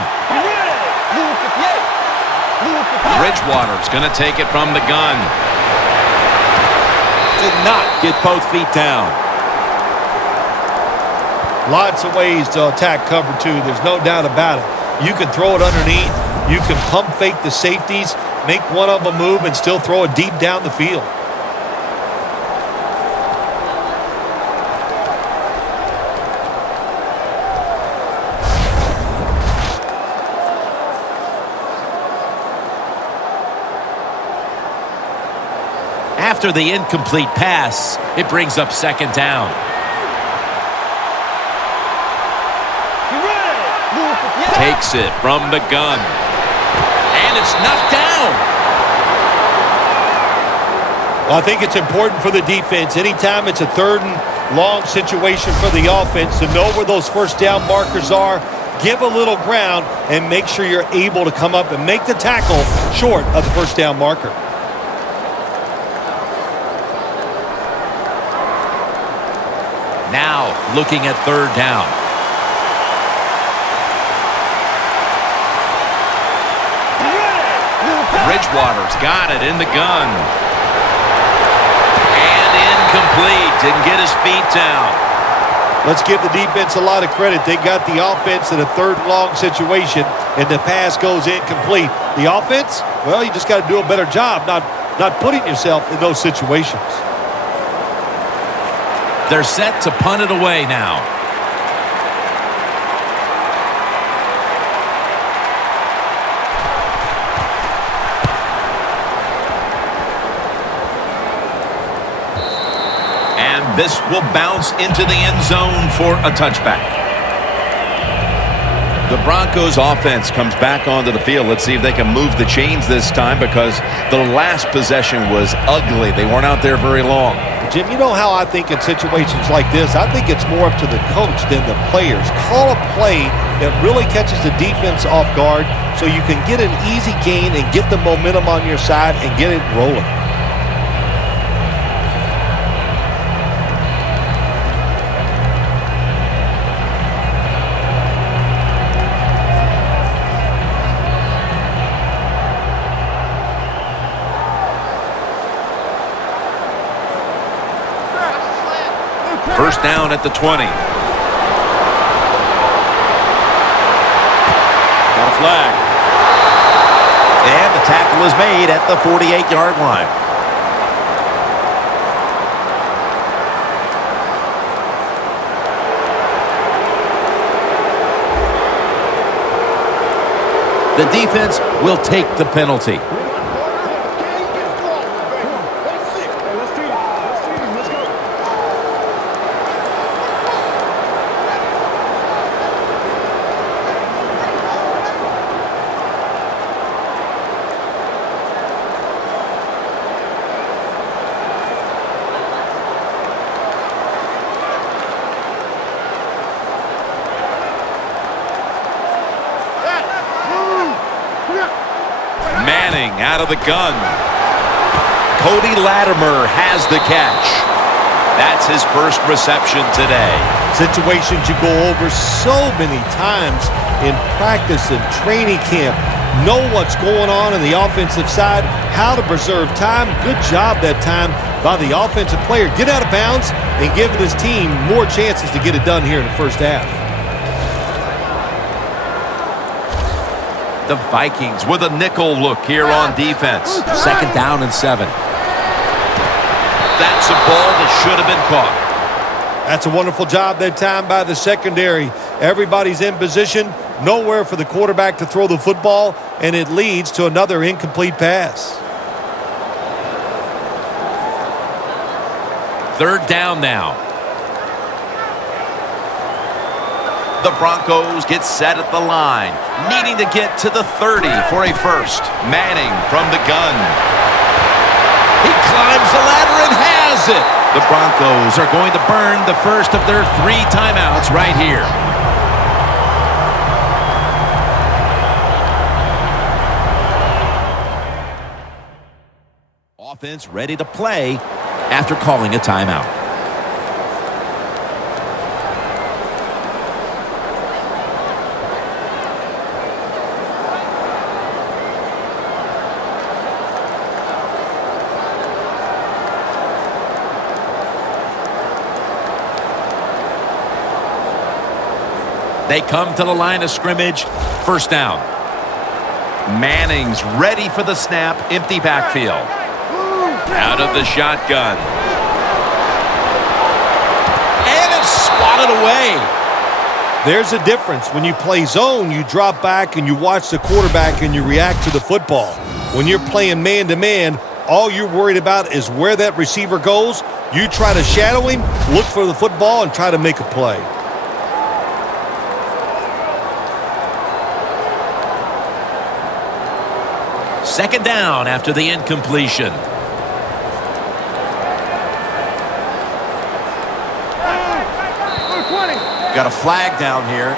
Bridgewater's going to take it from the gun. Did not get both feet down. Lots of ways to attack cover two. There's no doubt about it. You can throw it underneath. You can pump fake the safeties, make one of them move, and still throw it deep down the field. After the incomplete pass, it brings up second down. Takes it from the gun. And it's knocked down. Well, I think it's important for the defense. Anytime it's a 3rd and long situation for the offense to know where those first down markers are, give a little ground, and make sure you're able to come up and make the tackle short of the first down marker. Now looking at 3rd down. Bridgewater's got it in the gun. And incomplete. Didn't get his feet down. Let's give the defense a lot of credit. They got the offense in a 3rd and long situation, and the pass goes incomplete. The offense, well, you just got to do a better job not putting yourself in those situations. They're set to punt it away now. And this will bounce into the end zone for a touchback. The Broncos offense comes back onto the field. Let's see if they can move the chains this time, because the last possession was ugly. They weren't out there very long. Jim, you know how I think in situations like this, I think it's more up to the coach than the players. Call a play that really catches the defense off guard so you can get an easy gain and get the momentum on your side and get it rolling. First down at the 20. Got a flag. And the tackle is made at the 48-yard line. The defense will take the penalty. Manning out of the gun. Cody Latimer has the catch. That's his first reception today. Situations you go over so many times in practice and training camp. Know what's going on the offensive side, how to preserve time. Good job that time by the offensive player. Get out of bounds and giving his team more chances to get it done here in the first half. The Vikings with a nickel look here on defense. 2nd down and 7. That's a ball that should have been caught. That's a wonderful job that time by the secondary. Everybody's in position, nowhere for the quarterback to throw the football, and it leads to another incomplete pass. 3rd down now. The Broncos get set at the line, needing to get to the 30 for a first. Manning from the gun. He climbs the ladder and has it. The Broncos are going to burn the first of their 3 timeouts right here. Offense ready to play after calling a timeout. They come to the line of scrimmage. 1st down. Manning's ready for the snap. Empty backfield. Out of the shotgun. And it's swatted away. There's a difference. When you play zone, you drop back and you watch the quarterback and you react to the football. When you're playing man-to-man, all you're worried about is where that receiver goes. You try to shadow him, look for the football, and try to make a play. Second down after the incompletion. Got a flag down here.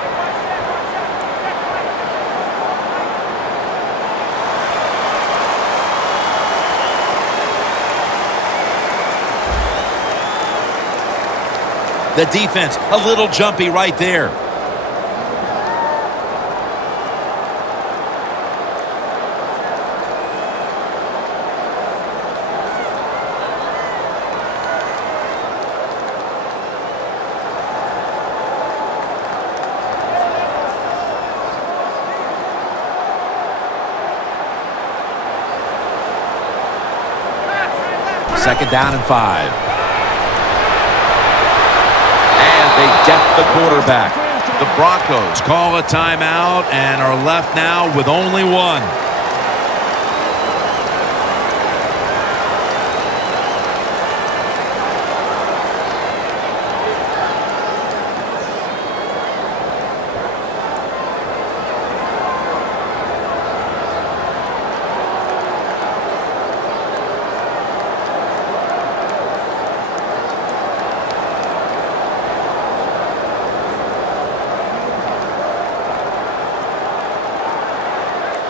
The defense a little jumpy right there. Second down and 5. And they deck the quarterback. The Broncos call a timeout and are left now with only 1.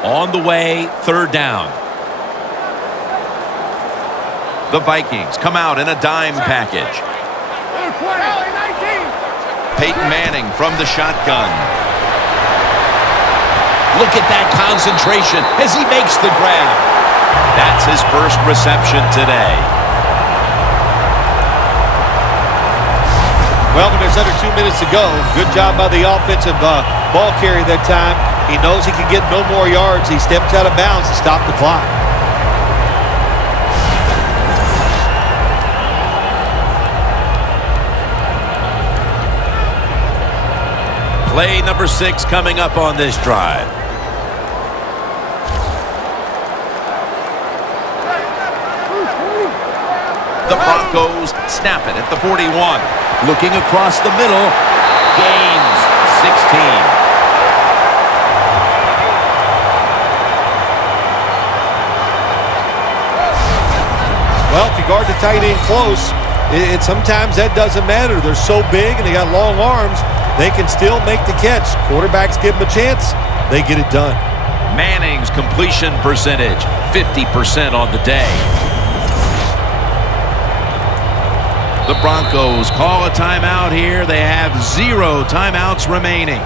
On the way, 3rd down. The Vikings come out in a dime package. Peyton Manning from the shotgun. Look at that concentration as he makes the grab. That's his first reception today. Well, when there's under 2 minutes to go, good job by the offensive ball carrier that time. He knows he can get no more yards. He steps out of bounds to stop the clock. Play number 6 coming up on this drive. The Broncos snap it at the 41. Looking across the middle. Gains 16. Well, if you guard the tight end close, sometimes that doesn't matter. They're so big and they got long arms, they can still make the catch. Quarterbacks give them a chance, they get it done. Manning's completion percentage, 50% on the day. The Broncos call a timeout here. They have 0 timeouts remaining.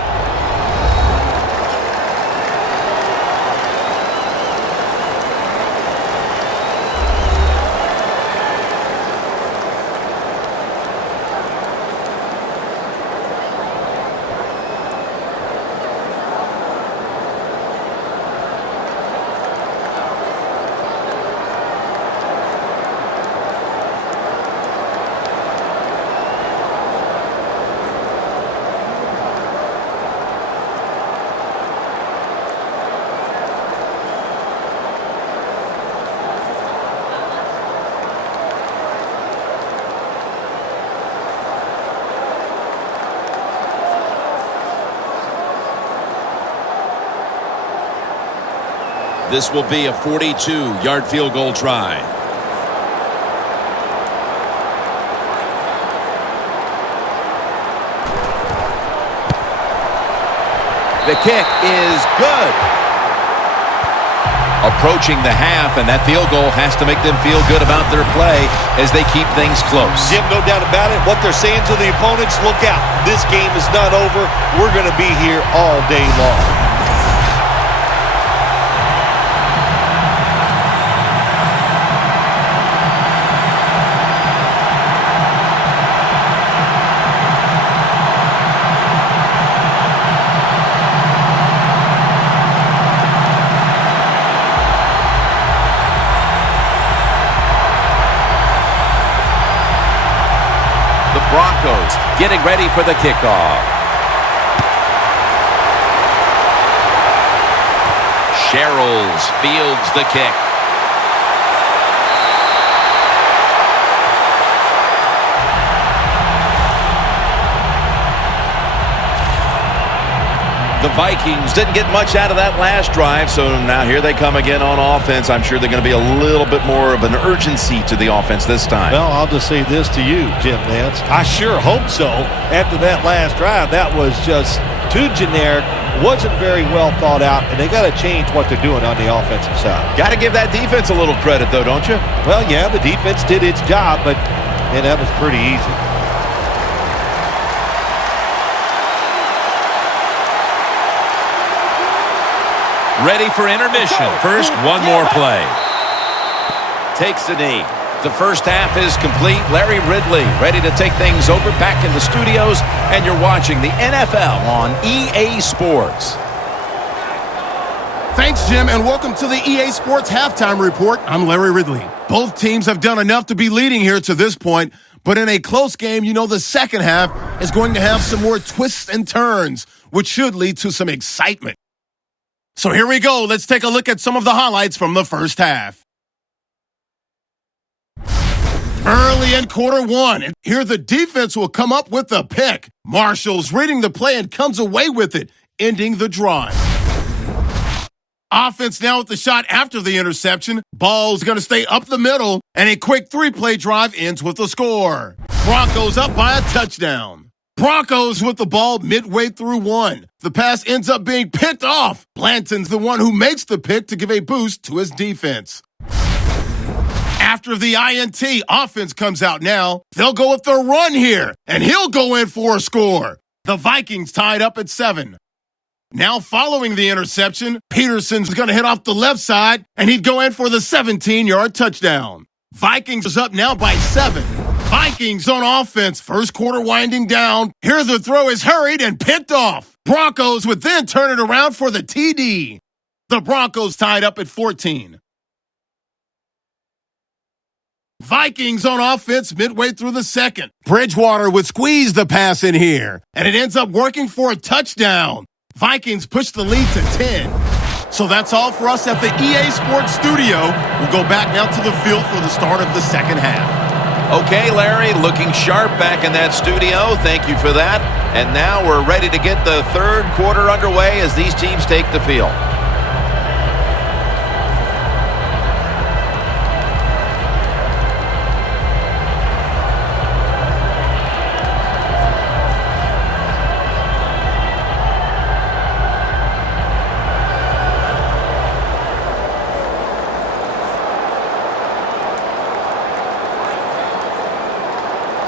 This will be a 42-yard field goal try. The kick is good. Approaching the half, and that field goal has to make them feel good about their play as they keep things close. Jim, no doubt about it. What they're saying to the opponents, look out. This game is not over. We're going to be here all day long. Broncos getting ready for the kickoff. Sherrills fields the kick. The Vikings didn't get much out of that last drive, so now here they come again on offense. I'm sure they're going to be a little bit more of an urgency to the offense this time. Well, I'll just say this to you, Jim Nance. I sure hope so. After that last drive, that was just too generic, wasn't very well thought out, and they got to change what they're doing on the offensive side. Got to give that defense a little credit, though, don't you? Well, yeah, the defense did its job, but man, that was pretty easy. Ready for intermission. First, one more play. Takes the knee. The first half is complete. Larry Ridley ready to take things over back in the studios, and you're watching the NFL on EA Sports. Thanks, Jim, and welcome to the EA Sports Halftime Report. I'm Larry Ridley. Both teams have done enough to be leading here to this point, but in a close game, you know the second half is going to have some more twists and turns, which should lead to some excitement. So here we go. Let's take a look at some of the highlights from the first half. Early in quarter one, and here the defense will come up with the pick. Marshall's reading the play and comes away with it, ending the drive. Offense now with the shot after the interception. Ball's going to stay up the middle, and a quick 3-play drive ends with a score. Broncos up by a touchdown. Broncos with the ball midway through one. The pass ends up being picked off. Blanton's the one who makes the pick to give a boost to his defense. After the INT, offense comes out now. They'll go with the run here, and he'll go in for a score. The Vikings tied up at 7. Now following the interception, Peterson's going to hit off the left side, and he'd go in for the 17-yard touchdown. Vikings is up now by 7. Vikings on offense, first quarter winding down. Here the throw is hurried and picked off. Broncos would then turn it around for the TD. The Broncos tied up at 14. Vikings on offense midway through the second. Bridgewater would squeeze the pass in here, and it ends up working for a touchdown. Vikings push the lead to 10. So that's all for us at the EA Sports Studio. We'll go back now to the field for the start of the second half. Okay, Larry, looking sharp back in that studio. Thank you for that. And now we're ready to get the third quarter underway as these teams take the field.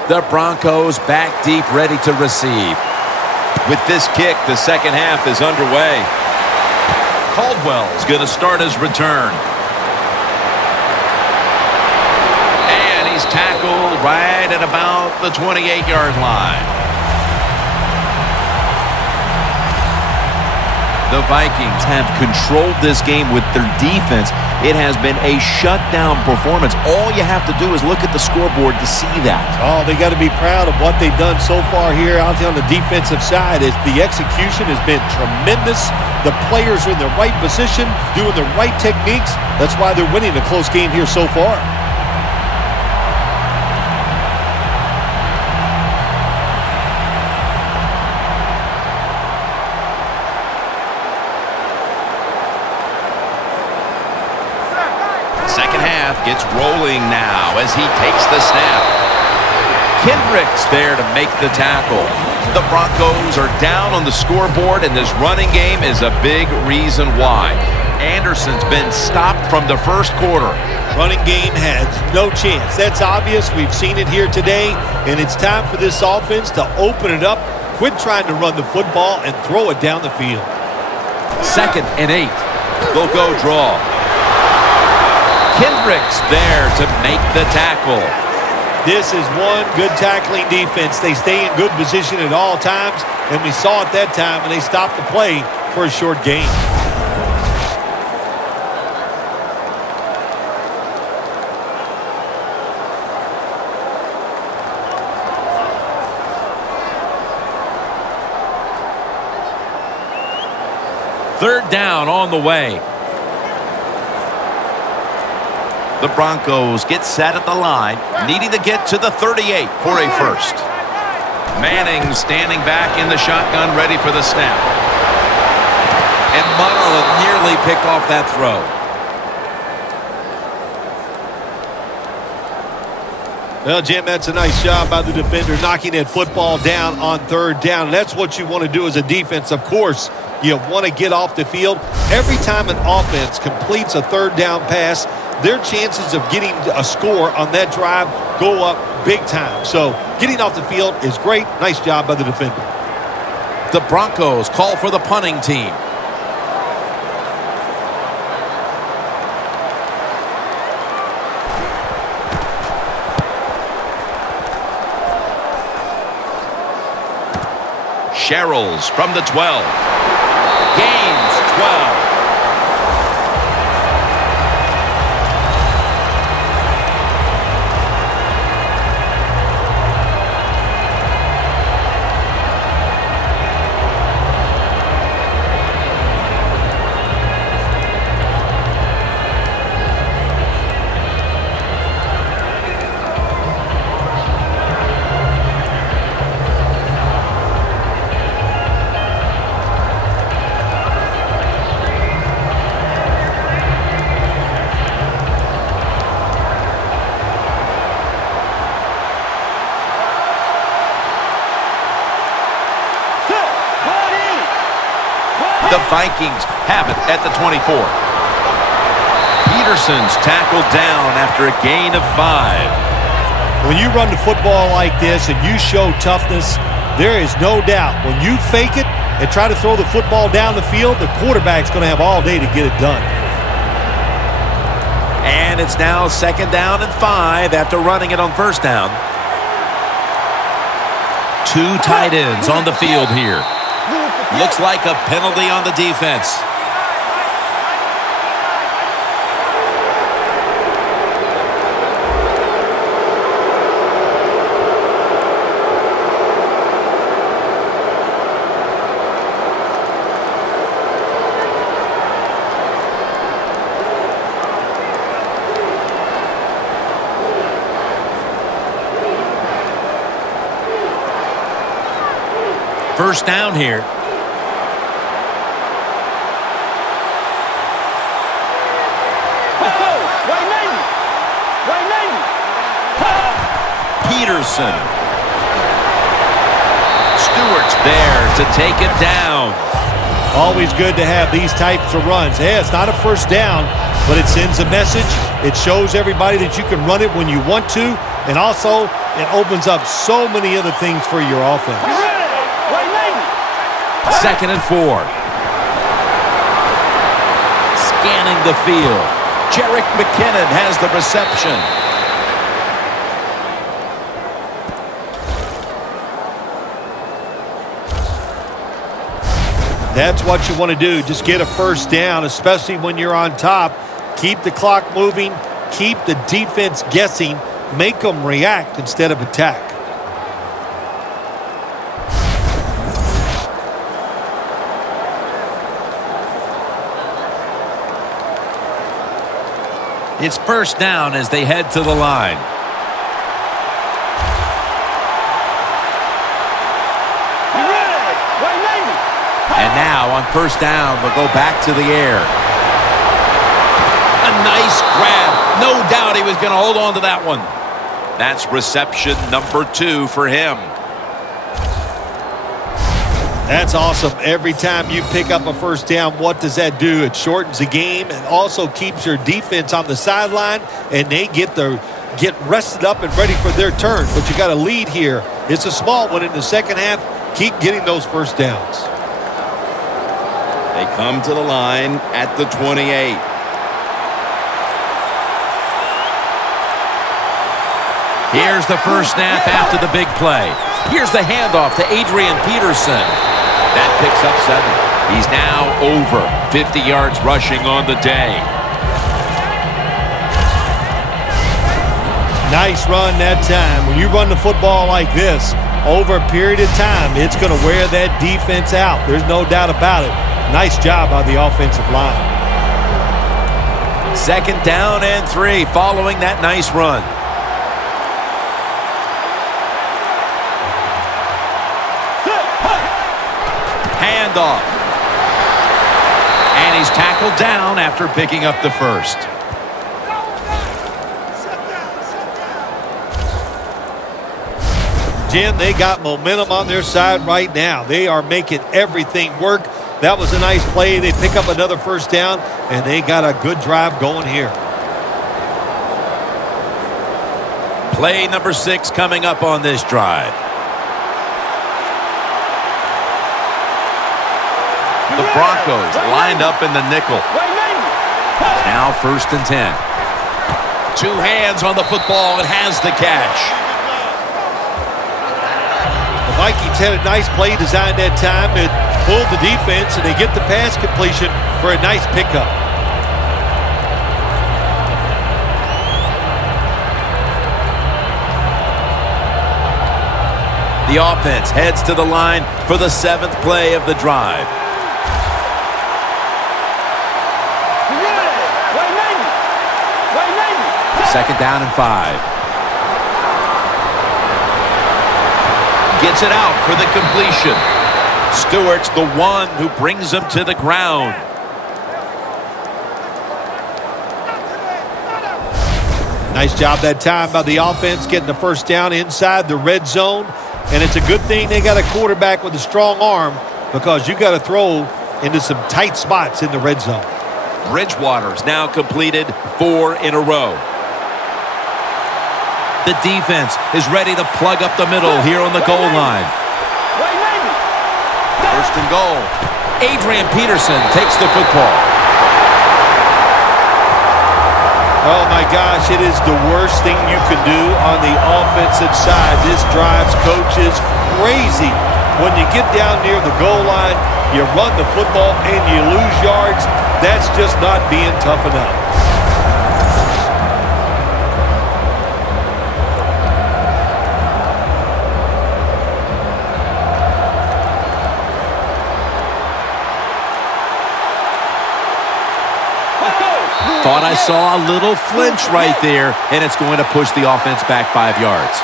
The Broncos back deep, ready to receive. With this kick, the second half is underway. Caldwell's going to start his return. And he's tackled right at about the 28-yard line. The Vikings have controlled this game with their defense. It has been a shutdown performance. All you have to do is look at the scoreboard to see that. Oh, they got to be proud of what they've done so far here out there on the defensive side. As the execution has been tremendous. The players are in the right position, doing the right techniques. That's why they're winning a close game here so far. Second half gets rolling now as he takes the snap. Kendricks there to make the tackle. The Broncos are down on the scoreboard, and this running game is a big reason why. Anderson's been stopped from the first quarter. Running game has no chance. That's obvious. We've seen it here today, and it's time for this offense to open it up, quit trying to run the football, and throw it down the field. 2nd and 8. They'll go draw. Kendricks there to make the tackle. This is one good tackling defense. They stay in good position at all times, and we saw it that time when they stopped the play for a short gain. Third down on the way. The Broncos get set at the line, needing to get to the 38 for a first. Manning standing back in the shotgun, ready for the snap. And Munner nearly picked off that throw. Well, Jim, that's a nice job by the defender knocking that football down on third down. That's what you want to do as a defense. Of course, you want to get off the field. Every time an offense completes a third down pass, their chances of getting a score on that drive go up big time. So getting off the field is great. Nice job by the defender. The Broncos call for the punting team. Sherrills from the 12. Gains 12. The Vikings have it at the 24. Peterson's tackled down after a gain of 5. When you run the football like this and you show toughness, there is no doubt when you fake it and try to throw the football down the field, the quarterback's going to have all day to get it done. And it's now 2nd down and 5 after running it on first down. 2 tight ends on the field here. Looks like a penalty on the defense. first down here. Peterson. Stewart's there to take it down. Always good to have these types of runs. Yeah, it's not a first down, but it sends a message. It shows everybody that you can run it when you want to, and also it opens up so many other things for your offense. 2nd and 4. Scanning the field. Jerick McKinnon has the reception. That's what you want to do. Just get a first down, especially when you're on top. Keep the clock moving. Keep the defense guessing. Make them react instead of attack. It's first down as they head to the line. And now on first down, they'll go back to the air. A nice grab. No doubt he was going to hold on to that one. That's reception number 2 for him. That's awesome. Every time you pick up a first down, what does that do? It shortens the game and also keeps your defense on the sideline, and they get rested up and ready for their turn. But you got a lead here. It's a small one in the second half. Keep getting those first downs. They come to the line at the 28. Here's the first snap after the big play. Here's the handoff to Adrian Peterson. That picks up 7. He's now over 50 yards rushing on the day. Nice run that time. When you run the football like this, over a period of time, it's going to wear that defense out. There's no doubt about it. Nice job by the offensive line. 2nd down and 3 following that nice run. Handoff. And he's tackled down after picking up the first. Jim, they got momentum on their side right now. They are making everything work. That was a nice play. They pick up another first down, and they got a good drive going here. Play number 6 coming up on this drive. The Broncos lined up in the nickel. Now 1st and 10. 2 hands on the football and has the catch. The Vikings had a nice play designed that time. It pulled the defense, and they get the pass completion for a nice pickup. The offense heads to the line for the 7th play of the drive. Second down and 5. Gets it out for the completion. Stewart's the one who brings him to the ground. Nice job that time by the offense getting the first down inside the red zone. And it's a good thing they got a quarterback with a strong arm, because you got to throw into some tight spots in the red zone. Bridgewater's now completed 4 in a row. The defense is ready to plug up the middle here on the goal line. 1st and goal. Adrian Peterson takes the football. Oh, my gosh, it is the worst thing you can do on the offensive side. This drives coaches crazy. When you get down near the goal line, you run the football and you lose yards. That's just not being tough enough. Thought I saw a little flinch right there, and it's going to push the offense back 5 yards.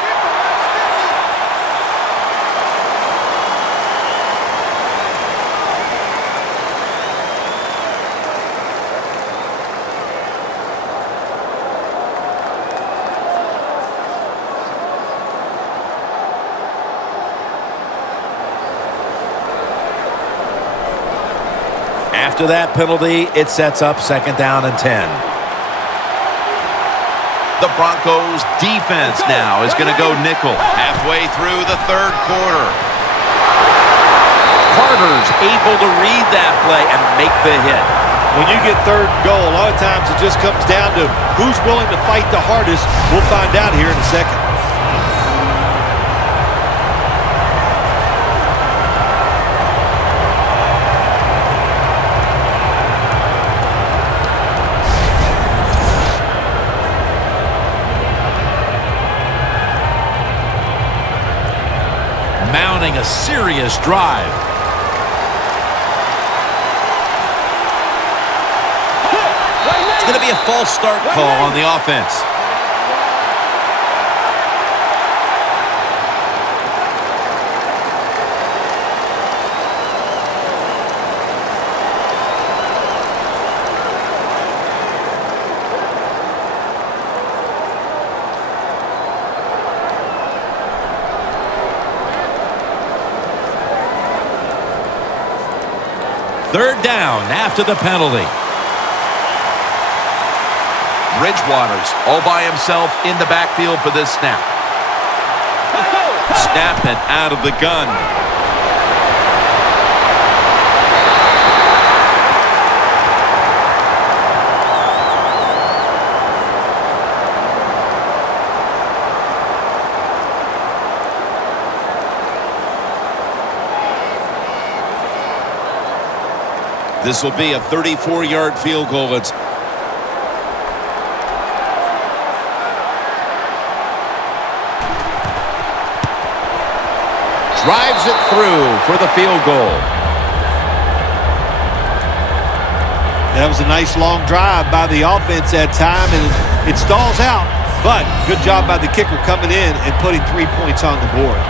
After that penalty, it sets up 2nd down and 10. The Broncos defense now is going to go nickel halfway through the 3rd quarter. Carter's able to read that play and make the hit. When you get 3rd and goal, a lot of times it just comes down to who's willing to fight the hardest. We'll find out here in a second. Mounting a serious drive. It's going to be a false start call on the offense. Third down after the penalty. Bridgewater's all by himself in the backfield for this snap. Snap and out of the gun. This will be a 34-yard field goal. It's drives it through for the field goal. That was a nice long drive by the offense that time, and it stalls out. But good job by the kicker coming in and putting 3 points on the board.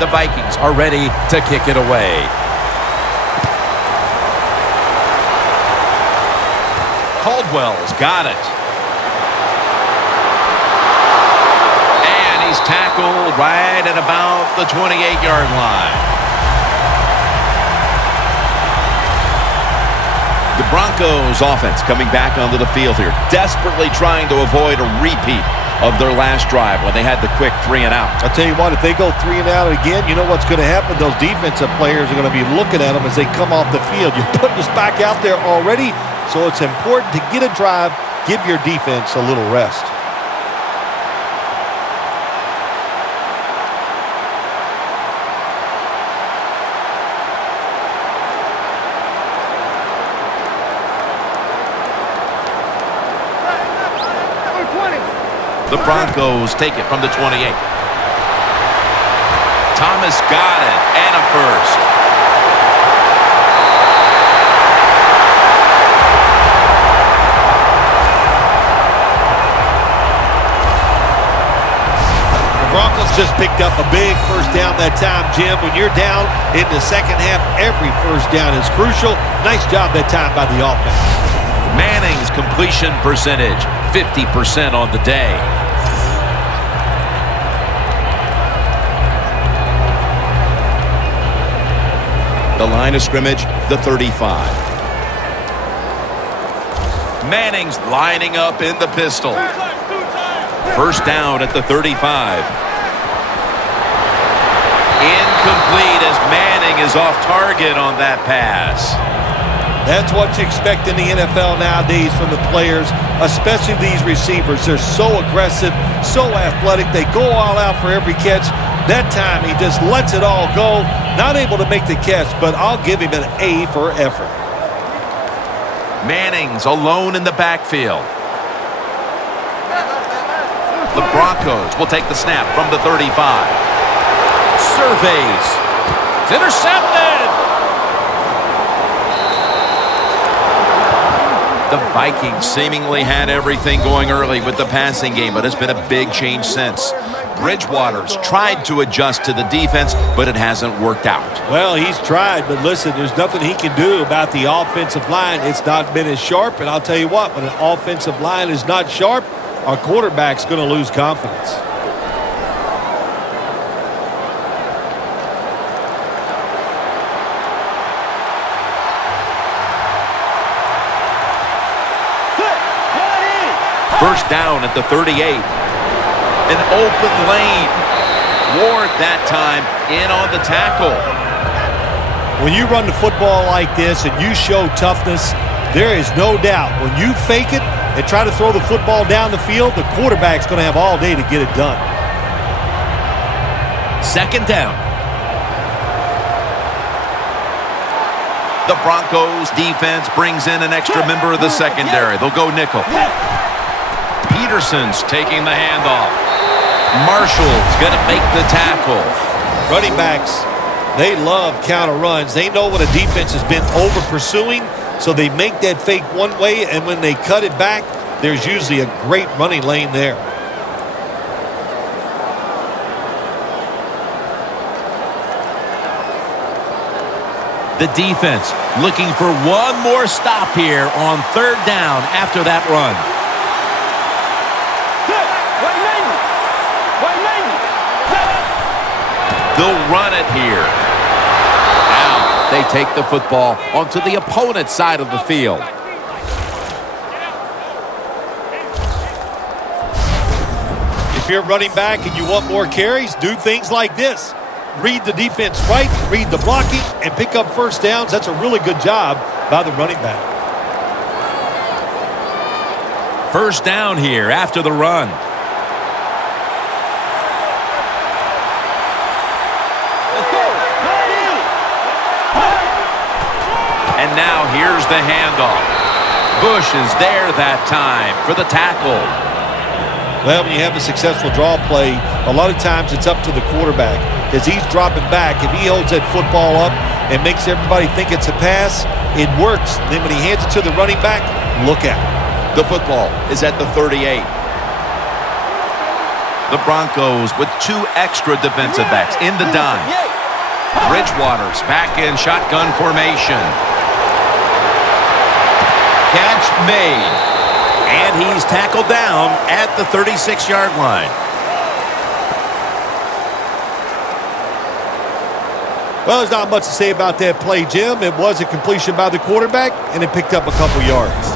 The Vikings are ready to kick it away. Caldwell's got it. And he's tackled right at about the 28-yard line. The Broncos offense coming back onto the field here, desperately trying to avoid a repeat of their last drive when they had the quick 3 and out. I'll tell you what, if they go 3 and out again, you know what's going to happen? Those defensive players are going to be looking at them as they come off the field. You're putting us back out there already, so it's important to get a drive, give your defense a little rest. The Broncos take it from the 28. Thomas got it, and a first. The Broncos just picked up a big first down that time, Jim. When you're down in the second half, every first down is crucial. Nice job that time by the offense. Manning's completion percentage, 50% on the day. The line of scrimmage, the 35. Manning's lining up in the pistol. First down at the 35. Incomplete as Manning is off target on that pass. That's what you expect in the NFL nowadays from the players, especially these receivers. They're so aggressive, so athletic. They go all out for every catch. That time, he just lets it all go. Not able to make the catch, but I'll give him an A for effort. Manning's alone in the backfield. The Broncos will take the snap from the 35. Surveys. It's intercepted. The Vikings seemingly had everything going early with the passing game, but it's been a big change since. Bridgewater's tried to adjust to the defense, but it hasn't worked out. Well, he's tried, but listen, there's nothing he can do about the offensive line. It's not been as sharp, and I'll tell you what, when an offensive line is not sharp, our quarterback's going to lose confidence. First down at the 38. An open lane. Ward that time in on the tackle. When you run the football like this and you show toughness, there is no doubt when you fake it and try to throw the football down the field, the quarterback's going to have all day to get it done. Second down. The Broncos defense brings in an extra member of the secondary. They'll go nickel. Peterson's taking the handoff. Marshall's going to make the tackle. Running backs, they love counter runs. They know what a defense has been over pursuing, so they make that fake one way, and when they cut it back, there's usually a great running lane there. The defense looking for one more stop here on third down after that run. They'll run it here. Now they take the football onto the opponent's side of the field. If you're running back and you want more carries, do things like this. Read the defense right, read the blocking, and pick up first downs. That's a really good job by the running back. First down here after the run. And now here's the handoff. Bush is there that time for the tackle. Well, when you have a successful draw play, a lot of times it's up to the quarterback. As he's dropping back, if he holds that football up and makes everybody think it's a pass, it works. Then when he hands it to the running back, look out. The football is at the 38. The Broncos with two extra defensive backs in the dime. Bridgewater's back in shotgun formation. Catch made. And he's tackled down at the 36-yard line. Well, there's not much to say about that play, Jim. It was a completion by the quarterback, and it picked up a couple yards.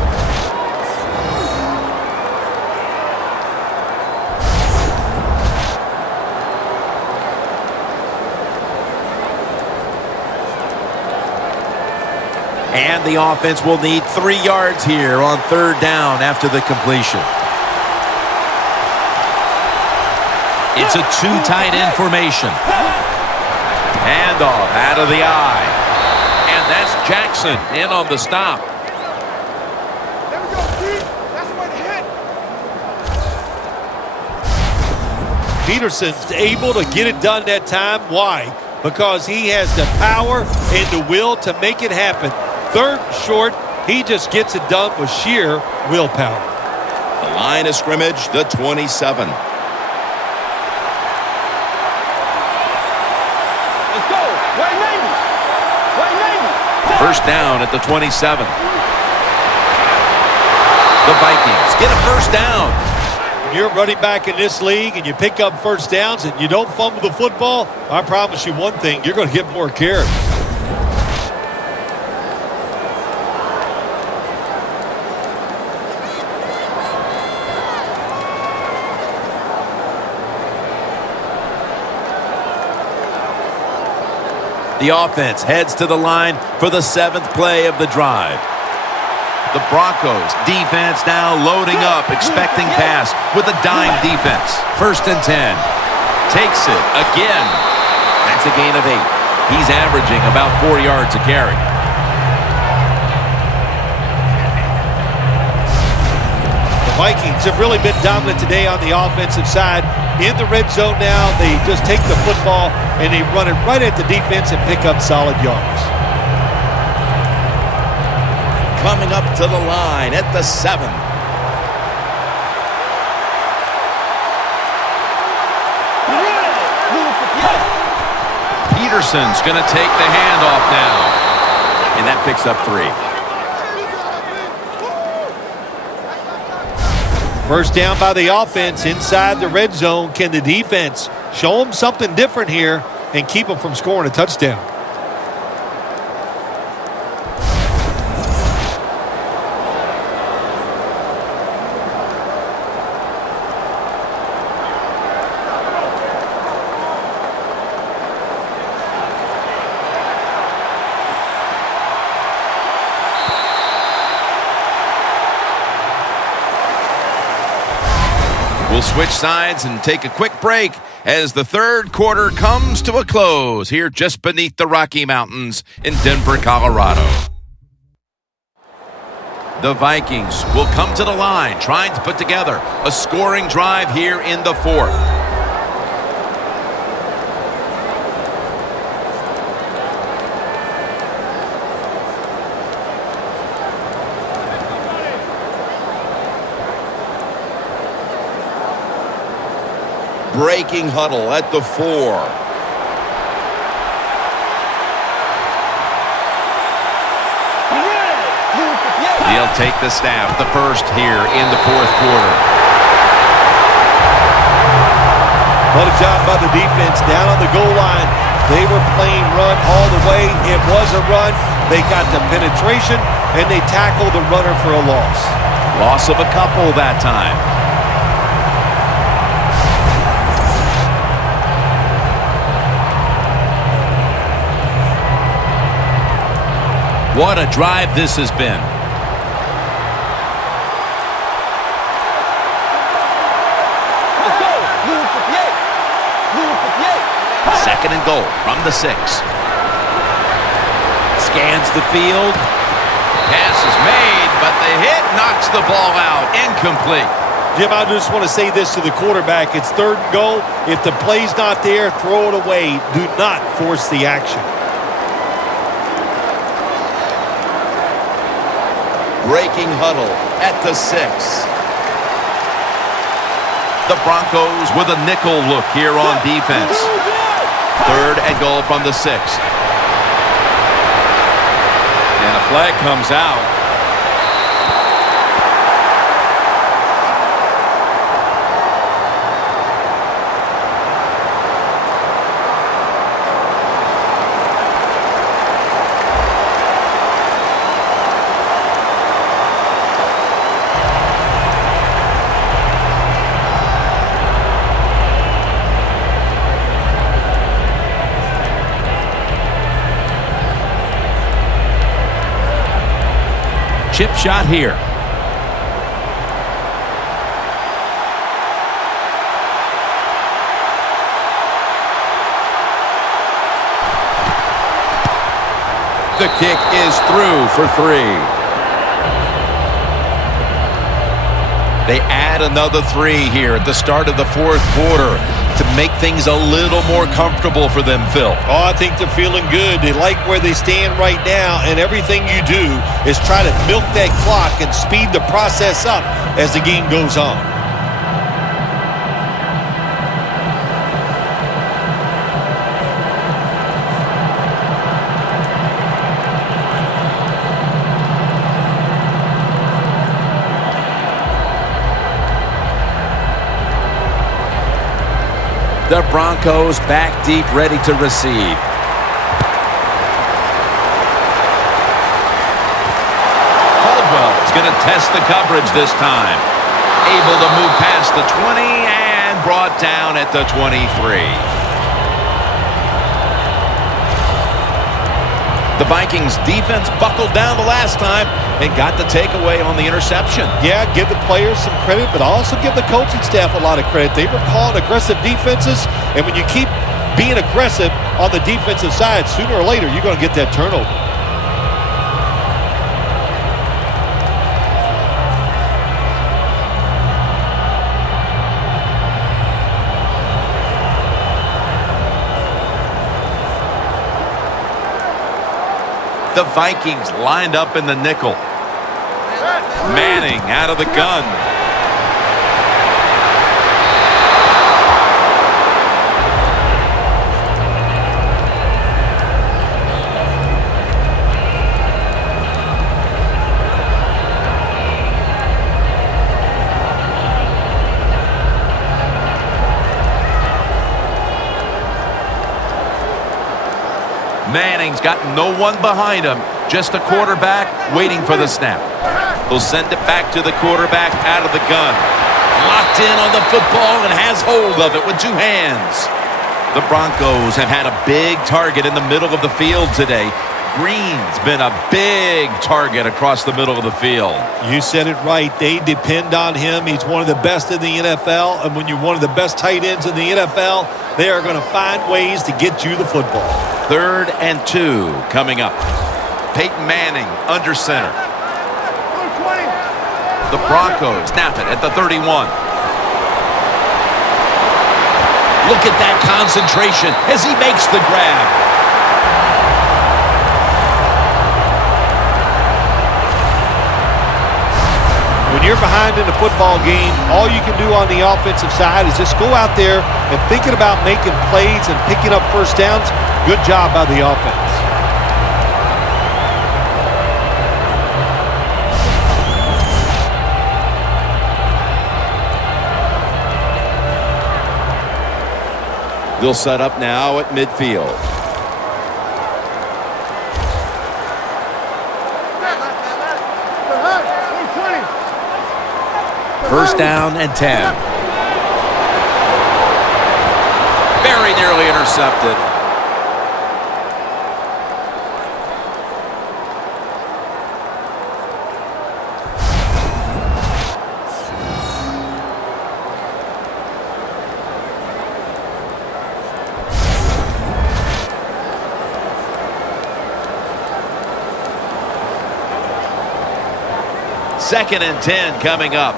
And the offense will need 3 yards here on third down after the completion. It's a too tight end formation. Handoff out of the eye. And that's Jackson in on the stop. There we go, Steve. That's the way to hit. Peterson's able to get it done that time. Why? Because he has the power and the will to make it happen. Third and short, he just gets it done with sheer willpower. The line of scrimmage, the 27. Let's go. Right lane. Right lane. First down at the 27. The Vikings get a first down. When you're running back in this league and you pick up first downs and you don't fumble the football, I promise you one thing, you're going to get more carries. The offense heads to the line for the 7th play of the drive. The Broncos defense now loading up, expecting pass with a dime defense. First and 10. Takes it again. That's a gain of 8. He's averaging about 4 yards a carry. The Vikings have really been dominant today on the offensive side. In the red zone now, they just take the football and they run it right at the defense and pick up solid yards. coming up to the line at the 7. Peterson's going to take the handoff now. And that picks up 3. First down by the offense inside the red zone. Can the defense show them something different here and keep them from scoring a touchdown? We'll switch sides and take a quick break as the third quarter comes to a close here just beneath the Rocky Mountains in Denver, Colorado. The Vikings will come to the line trying to put together a scoring drive here in the fourth. Breaking huddle at the 4. He'll take the snap, the first here in the fourth quarter. What a job by the defense down on the goal line. They were playing run all the way. It was a run. They got the penetration, and they tackled the runner for a loss. Loss of a couple that time. What a drive this has been. Second and goal from the 6. Scans the field. Pass is made, but the hit knocks the ball out. Incomplete. Jim, I just want to say this to the quarterback. It's third and goal. If the play's not there, throw it away. Do not force the action. Breaking huddle at the 6. The Broncos with a nickel look here on defense. Third and goal from the 6. And a flag comes out. Chip shot here. The kick is through for 3. They add another 3 here at the start of the fourth quarter to make things a little more comfortable for them, Phil. Oh, I think they're feeling good. They like where they stand right now, and everything you do is try to milk that clock and speed the process up as the game goes on. The Broncos back deep, ready to receive. Caldwell is going to test the coverage this time. Able to move past the 20 and brought down at the 23. The Vikings defense buckled down the last time and got the takeaway on the interception. Yeah, give the players some credit, but also give the coaching staff a lot of credit. They were calling aggressive defenses, and when you keep being aggressive on the defensive side, sooner or later you're going to get that turnover. The Vikings lined up in the nickel. Manning out of the gun. Manning's got no one behind him, just a quarterback waiting for the snap. He'll send it back to the quarterback out of the gun. Locked in on the football and has hold of it with two hands. The Broncos have had a big target in the middle of the field today. Green's been a big target across the middle of the field. You said it right. They depend on him. He's one of the best in the NFL. And when you're one of the best tight ends in the NFL, they are going to find ways to get you the football. 3rd and 2 coming up. Peyton Manning under center. The Broncos snap it at the 31. Look at that concentration as he makes the grab. When you're behind in a football game, all you can do on the offensive side is just go out there and thinking about making plays and picking up first downs. Good job by the offense. They'll set up now at midfield. First down and 10. Very nearly intercepted. Second and 10 coming up.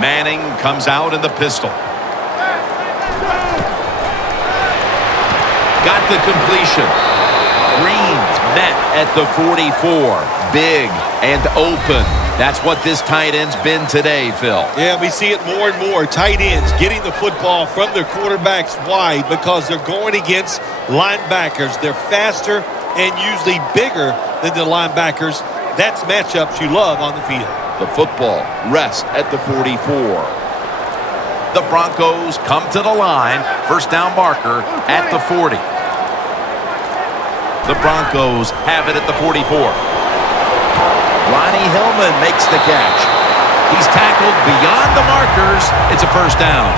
Manning comes out in the pistol. Got the completion. Green's met at the 44. Big and open. That's what this tight end's been today, Phil. Yeah, we see it more and more. Tight ends getting the football from their quarterbacks wide because they're going against linebackers. They're faster and usually bigger than the linebackers. That's matchups you love on the field. The football rests at the 44. The Broncos come to the line. First down marker at the 40. The Broncos have it at the 44. Ronnie Hillman makes the catch. He's tackled beyond the markers. It's a first down.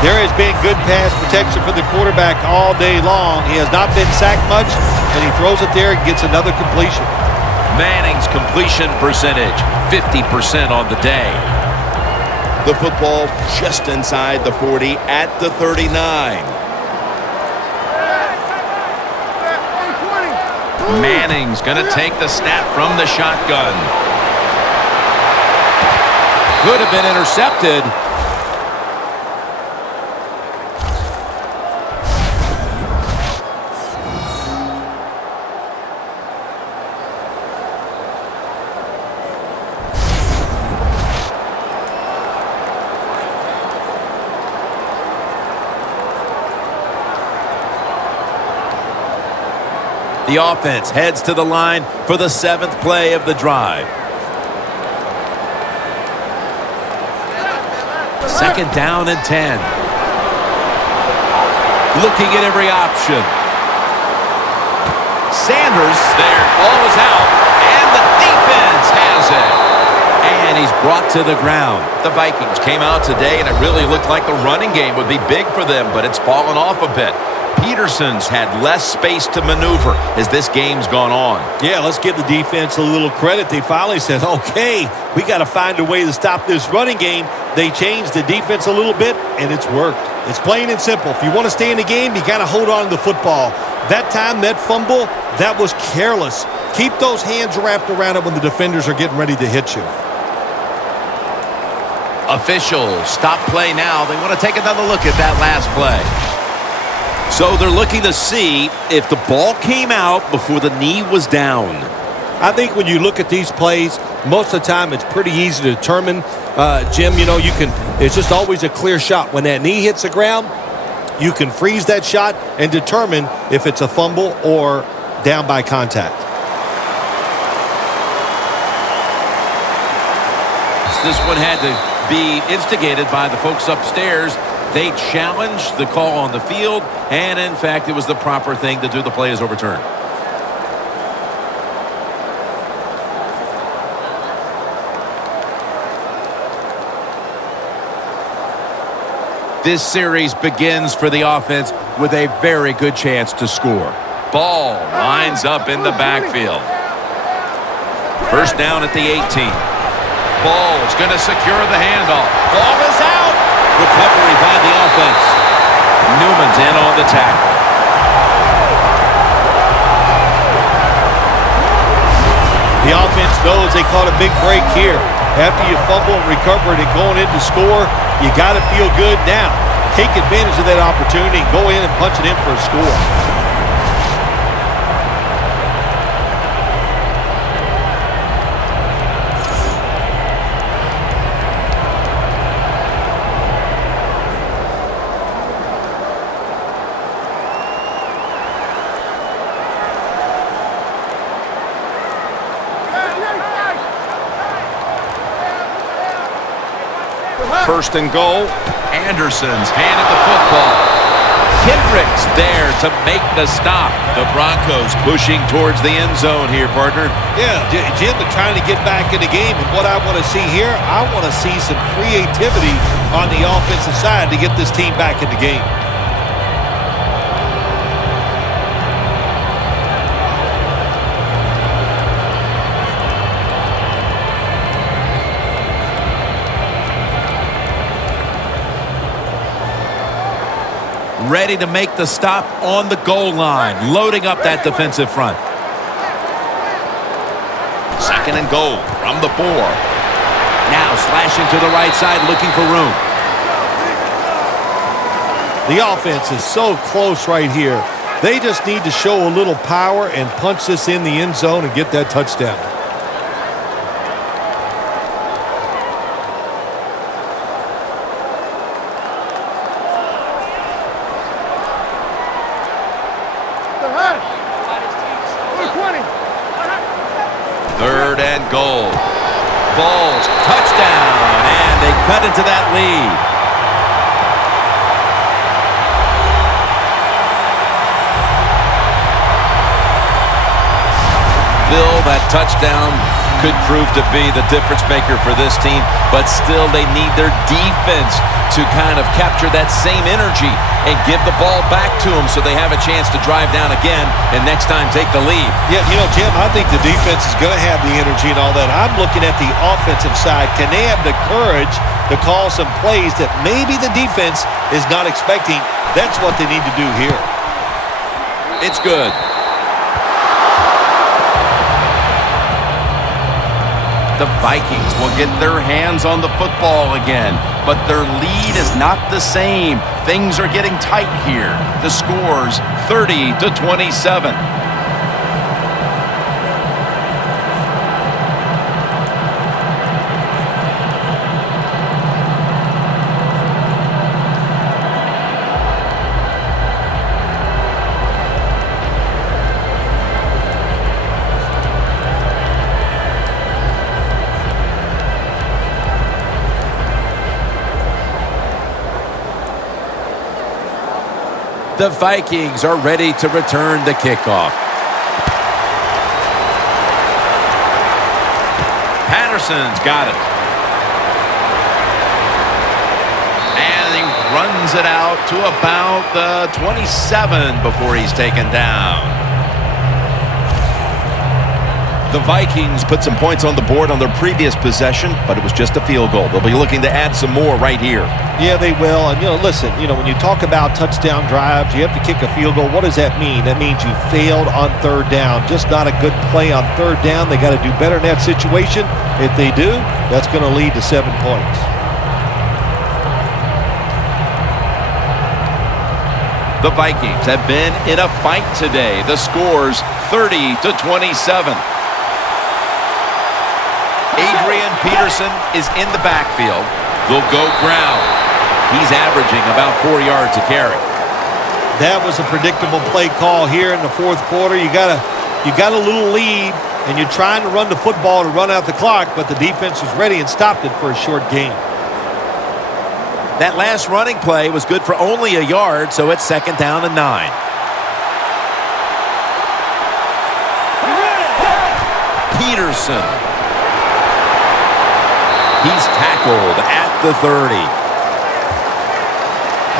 There has been good pass protection for the quarterback all day long. He has not been sacked much, and he throws it there and gets another completion. Manning's completion percentage, 50% on the day. The football just inside the 40 at the 39. Manning's going to take the snap from the shotgun. Could have been intercepted. The offense heads to the line for the 7th play of the drive. Second down and 10. Looking at every option. Sanders there, ball is out, and the defense has it. And he's brought to the ground. The Vikings came out today, and it really looked like the running game would be big for them, but it's fallen off a bit. Peterson's had less space to maneuver as this game's gone on. Yeah, let's give the defense a little credit. They finally said, okay, we got to find a way to stop this running game. They changed the defense a little bit, and it's worked. It's plain and simple. If you want to stay in the game, you got to hold on to the football. That time, that fumble, that was careless. Keep those hands wrapped around it when the defenders are getting ready to hit you. Officials stop play now. They want to take another look at that last play. So they're looking to see if the ball came out before the knee was down. I think when you look at these plays, most of the time it's pretty easy to determine, Jim, you know, it's just always a clear shot. When that knee hits the ground, you can freeze that shot and determine if it's a fumble or down by contact. This one had to be instigated by the folks upstairs. They challenged the call on the field, and in fact, it was the proper thing to do. The play is overturned. This series begins for the offense with a very good chance to score. Ball lines up in the backfield. First down at the 18. Ball's going to secure the handoff. Ball is out. Recovery by the offense. Newman's in on the tackle. The offense knows they caught a big break here. After you fumble and recover it and going in to score, you got to feel good now. Take advantage of that opportunity and go in and punch it in for a score. First and goal. Anderson's handed the football. Kendricks there to make the stop. The Broncos pushing towards the end zone here, partner. Yeah, Jim, they're trying to get back in the game. And what I want to see here, I want to see some creativity on the offensive side to get this team back in the game. Ready to make the stop on the goal line, loading up that defensive front. Second and goal from the 4. Now slashing to the right side, looking for room. The offense is so close right here. They just need to show a little power and punch this in the end zone and get that touchdown. Third and goal. Balls, touchdown, and they cut into that lead. Bill, that touchdown could prove to be the difference maker for this team, but still they need their defense to kind of capture that same energy and give the ball back to them so they have a chance to drive down again and next time take the lead. Yeah, you know, Jim, I think the defense is going to have the energy and all that. I'm looking at the offensive side. Can they have the courage to call some plays that maybe the defense is not expecting? That's what they need to do here. It's good. The Vikings will get their hands on the football again, but their lead is not the same. Things are getting tight here. The score's 30-27. The Vikings are ready to return the kickoff. Patterson's got it. And he runs it out to about the 27 before he's taken down. The Vikings put some points on the board on their previous possession, but it was just a field goal. They'll be looking to add some more right here. Yeah, they will. And, listen, when you talk about touchdown drives, you have to kick a field goal. What does that mean? That means you failed on third down. Just not a good play on third down. They got to do better in that situation. If they do, that's going to lead to 7 points. The Vikings have been in a fight today. The score's 30-27. Adrian Peterson is in the backfield. They'll go ground. He's averaging about 4 yards a carry. That was a predictable play call here in the fourth quarter. You got a little lead, and you're trying to run the football to run out the clock, but the defense was ready and stopped it for a short gain. That last running play was good for only a yard, so it's 2nd down and 9. Peterson. He's tackled at the 30.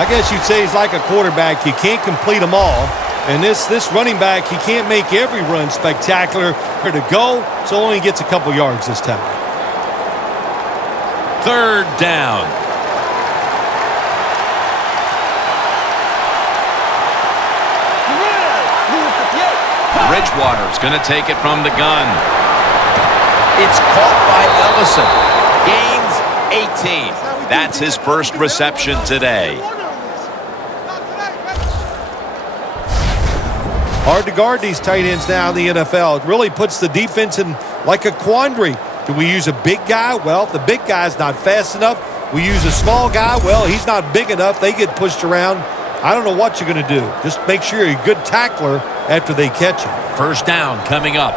I guess you'd say he's like a quarterback. You can't complete them all. And this running back, he can't make every run spectacular to go, so only gets a couple yards this time. 3rd down. Bridgewater's going to take it from the gun. It's caught by Ellison. Gains 18. That's his first reception today. Hard to guard these tight ends now in the NFL. It really puts the defense in like a quandary. Do we use a big guy? Well, if the big guy's not fast enough. We use a small guy. Well, he's not big enough. They get pushed around. I don't know what you're going to do. Just make sure you're a good tackler after they catch you. 1st down coming up.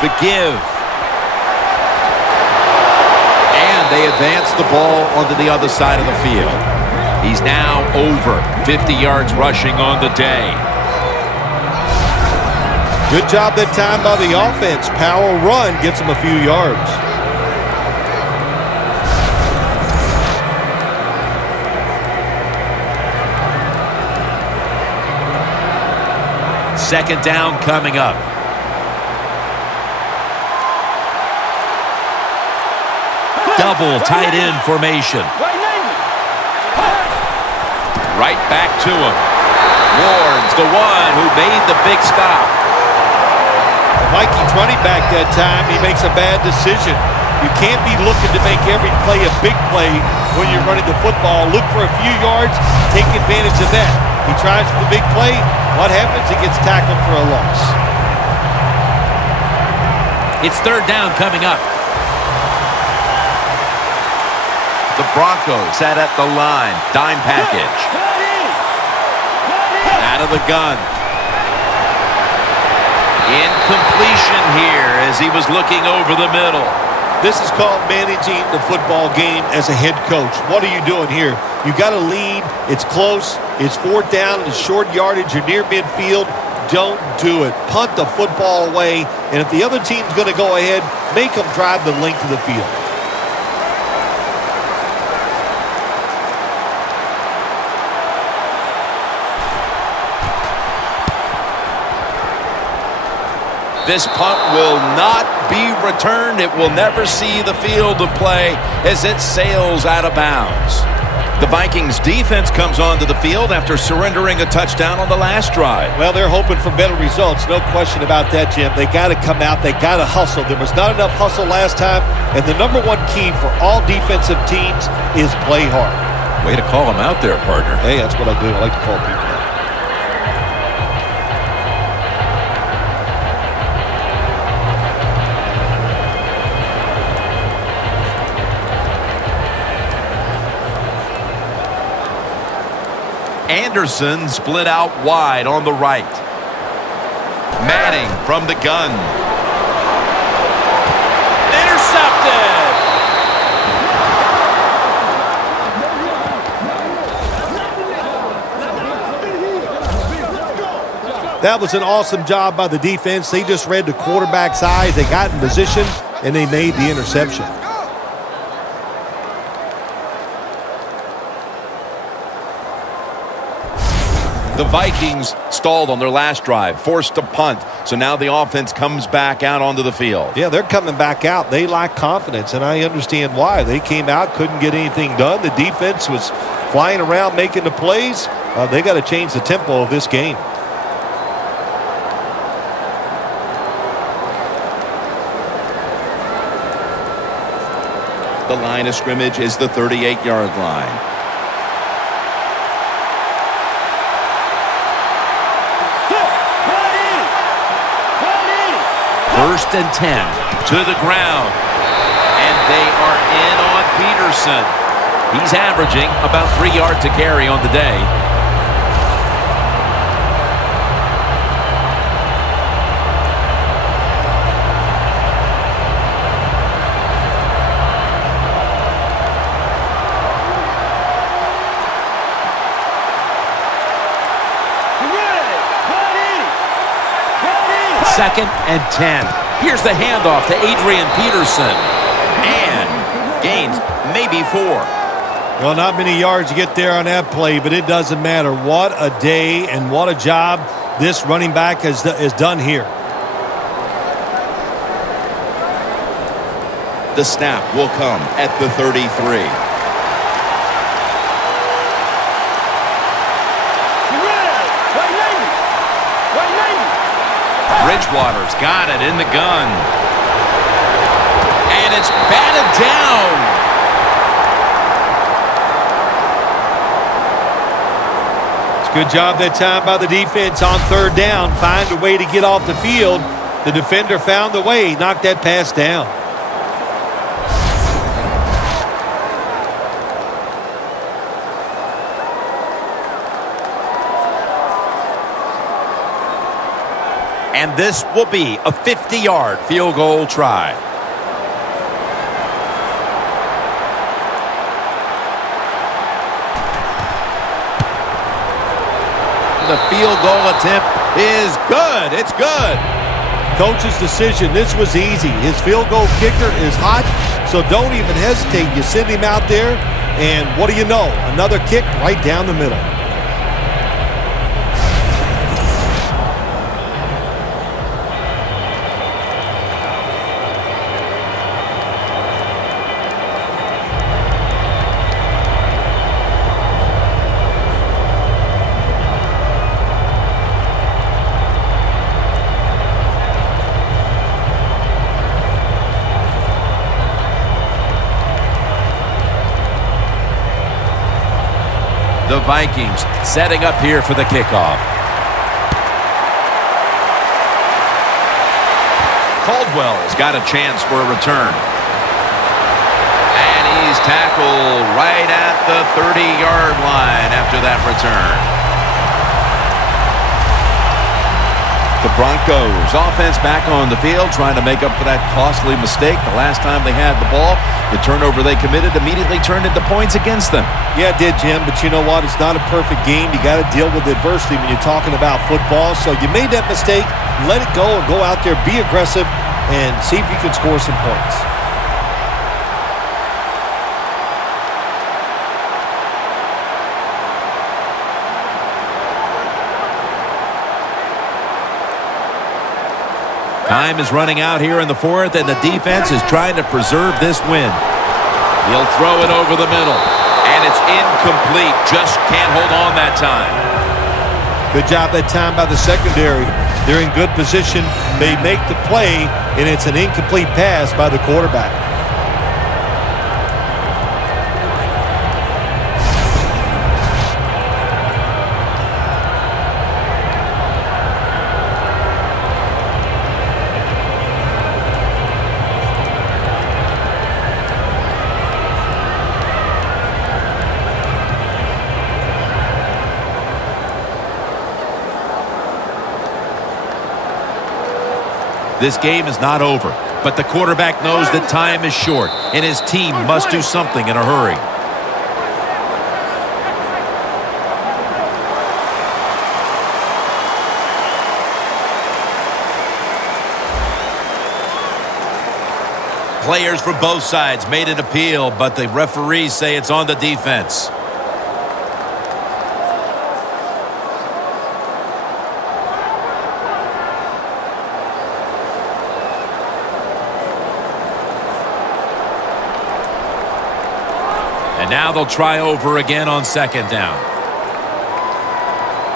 The give. And they advance the ball onto the other side of the field. He's now over 50 yards rushing on the day. Good job that time by the offense. Power run gets them a few yards. Second down coming up. Double tight end formation. Right back to him. Ward's the one who made the big stop. Vikings running back that time, he makes a bad decision. You can't be looking to make every play a big play when you're running the football. Look for a few yards, take advantage of that. He tries for the big play. What happens? He gets tackled for a loss. It's 3rd down coming up. The Broncos set at the line. Dime package. Out of the gun. Incompletion here as he was looking over the middle. This is called managing the football game as a head coach. What are you doing here? You got a lead. It's close. It's 4th down. It's short yardage. You're near midfield. Don't do it. Punt the football away. And if the other team's going to go ahead, make them drive the length of the field. This punt will not be returned. It will never see the field of play as it sails out of bounds. The Vikings defense comes onto the field after surrendering a touchdown on the last drive. Well, they're hoping for better results. No question about that, Jim. They got to come out. They got to hustle. There was not enough hustle last time. And the number one key for all defensive teams is play hard. Way to call him out there, partner. Hey, that's what I do. I like to call people out. Anderson split out wide on the right. Manning from the gun. Intercepted! That was an awesome job by the defense. They just read the quarterback's eyes. They got in position, and they made the interception. The Vikings stalled on their last drive, forced to punt. So now the offense comes back out onto the field. Yeah, they're coming back out. They lack confidence, and I understand why. They came out, couldn't get anything done. The defense was flying around making the plays. They got to change the tempo of this game. The line of scrimmage is the 38-yard line. First and 10 to the ground. And they are in on Peterson. He's averaging about 3 yards a carry on the day. Second and 10. Here's the handoff to Adrian Peterson. And gains maybe 4. Well, not many yards to get there on that play, but it doesn't matter. What a day and what a job this running back has done here. The snap will come at the 33. Bridgewater's got it in the gun. And it's batted down. Good job that time by the defense on third down. Find a way to get off the field. The defender found the way. Knocked that pass down. And this will be a 50-yard field goal try. The field goal attempt is good. It's good. Coach's decision. This was easy. His field goal kicker is hot, so don't even hesitate. You send him out there, and what do you know? Another kick right down the middle. The Vikings setting up here for the kickoff. Caldwell's got a chance for a return. And he's tackled right at the 30-yard line after that return. The Broncos offense back on the field trying to make up for that costly mistake. The last time they had the ball, the turnover they committed immediately turned into points against them. Yeah, it did, Jim, but you know what? It's not a perfect game. You got to deal with adversity when you're talking about football. So you made that mistake, let it go, and go out there, be aggressive, and see if you can score some points. Time is running out here in the fourth, and the defense is trying to preserve this win. He'll throw it over the middle, and it's incomplete. Just can't hold on that time. Good job that time by the secondary. They're in good position. They make the play, and it's an incomplete pass by the quarterback. This game is not over, but the quarterback knows that time is short, and his team must do something in a hurry. Players for both sides made an appeal, but the referees say it's on the defense. And now they'll try over again on second down.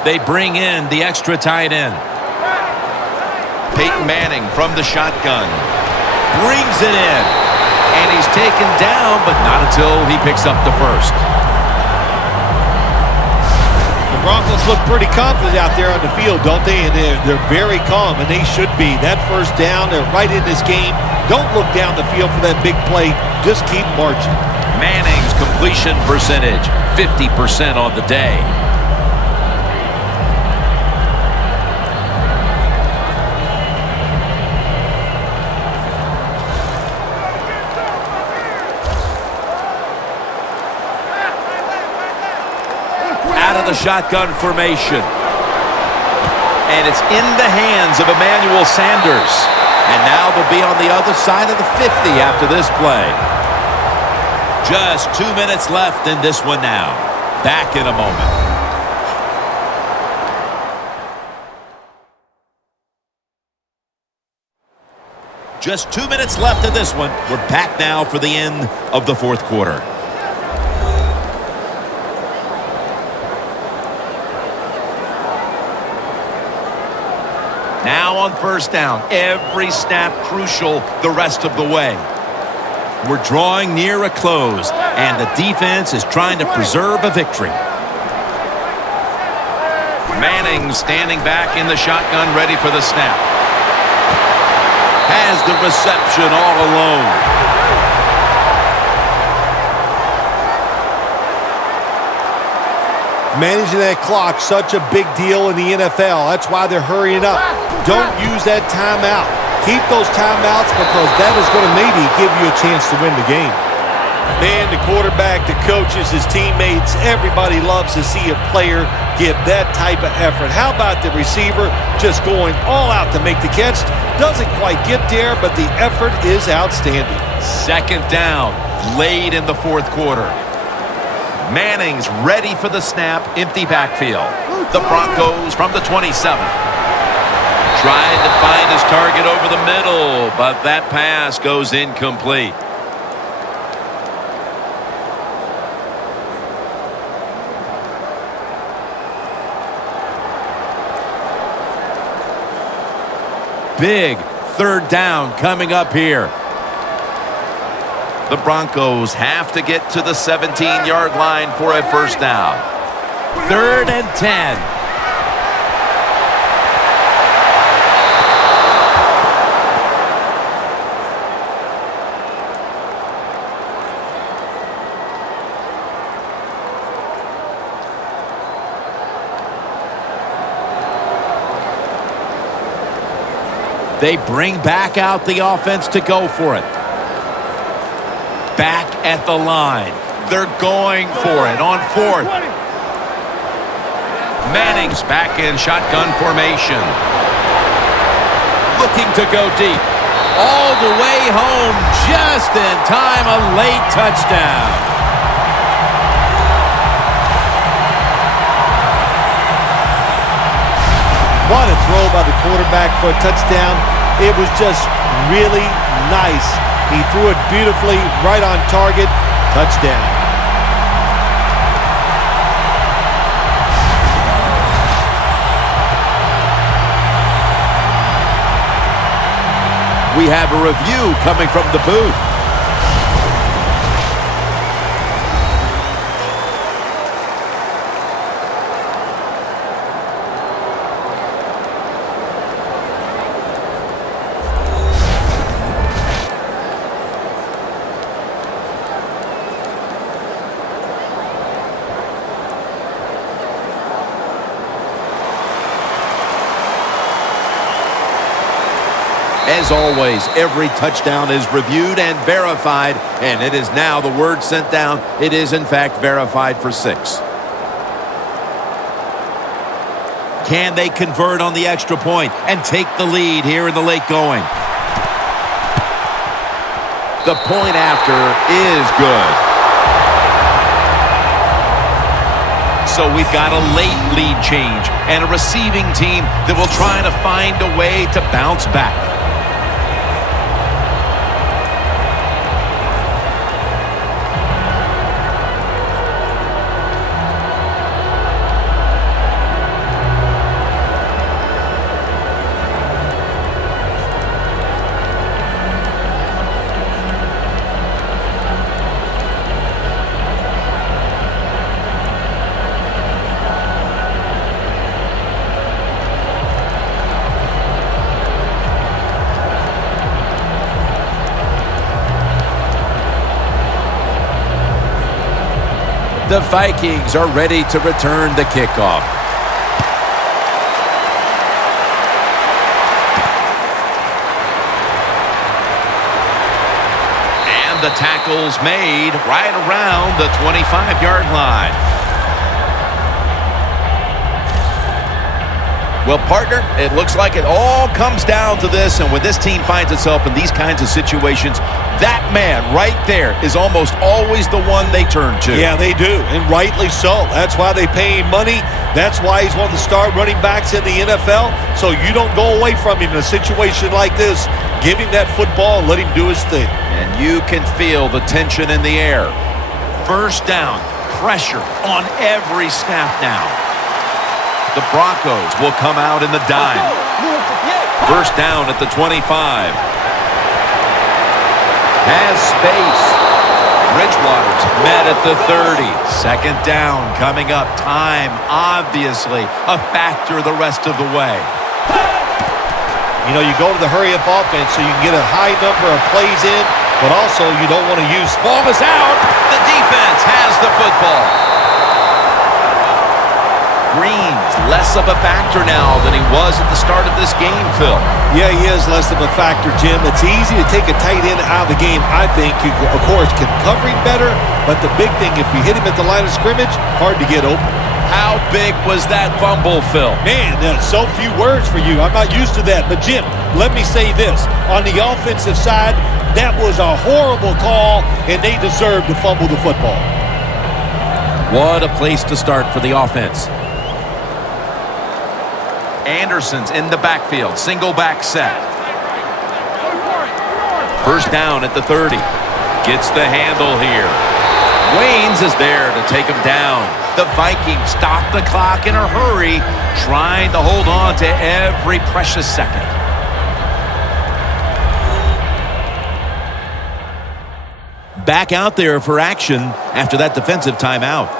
They bring in the extra tight end. Peyton Manning from the shotgun. Brings it in. And he's taken down, but not until he picks up the first. The Broncos look pretty confident out there on the field, don't they? And they're very calm, and they should be. That first down, they're right in this game. Don't look down the field for that big play. Just keep marching. Manning's completion percentage, 50% on the day. Out of the shotgun formation. And it's in the hands of Emmanuel Sanders. And now they'll be on the other side of the 50 after this play. Just 2 minutes left in this one now. Back in a moment. Just 2 minutes left in this one. We're back now for the end of the fourth quarter. Now on first down, every snap crucial the rest of the way. We're drawing near a close, and the defense is trying to preserve a victory. Manning standing back in the shotgun, ready for the snap. Has the reception all alone. Managing that clock, such a big deal in the NFL. That's why they're hurrying up. Don't use that timeout. Keep those timeouts because that is going to maybe give you a chance to win the game. Man, the quarterback, the coaches, his teammates, everybody loves to see a player give that type of effort. How about the receiver just going all out to make the catch? Doesn't quite get there, but the effort is outstanding. Second down, late in the fourth quarter. Manning's ready for the snap, empty backfield. The Broncos from the 27. Trying to find his target over the middle, but that pass goes incomplete. Big third down coming up here. The Broncos have to get to the 17-yard line for a first down. 3rd and 10. They bring back out the offense to go for it. Back at the line. They're going for it on 4th. Manning's back in shotgun formation. Looking to go deep. All the way home just in time. A late touchdown. What a throw by the quarterback for a touchdown. It was just really nice. He threw it beautifully, right on target. Touchdown. We have a review coming from the booth. As always, every touchdown is reviewed and verified, and it is now the word sent down. It is, in fact, verified for 6. Can they convert on the extra point and take the lead here in the late going? The point after is good. So we've got a late lead change and a receiving team that will try to find a way to bounce back. The Vikings are ready to return the kickoff. And the tackle's made right around the 25-yard line. Well, partner, it looks like it all comes down to this, and when this team finds itself in these kinds of situations, that man right there is almost always the one they turn to. Yeah, they do, and rightly so. That's why they pay him money. That's why he's one of the star running backs in the NFL, so you don't go away from him in a situation like this. Give him that football and let him do his thing. And you can feel the tension in the air. First down, pressure on every snap now. The Broncos will come out in the dime. First down at the 25. Has space. Bridgewater's met at the 30. Second down coming up. Time, obviously, a factor the rest of the way. You know, you go to the hurry-up offense so you can get a high number of plays in, but also you don't want to use... Ball is out. The defense has the football. Green's less of a factor now than he was at the start of this game, Phil. Yeah, he is less of a factor, Jim. It's easy to take a tight end out of the game. I think you, of course, can cover him better, but the big thing, if you hit him at the line of scrimmage, hard to get open. How big was that fumble, Phil? Man, so few words for you. I'm not used to that. But, Jim, let me say this. On the offensive side, that was a horrible call, and they deserved to fumble the football. What a place to start for the offense. Anderson's in the backfield. Single back set. First down at the 30. Gets the handle here. Waynes is there to take him down. The Vikings stop the clock in a hurry, trying to hold on to every precious second. Back out there for action after that defensive timeout.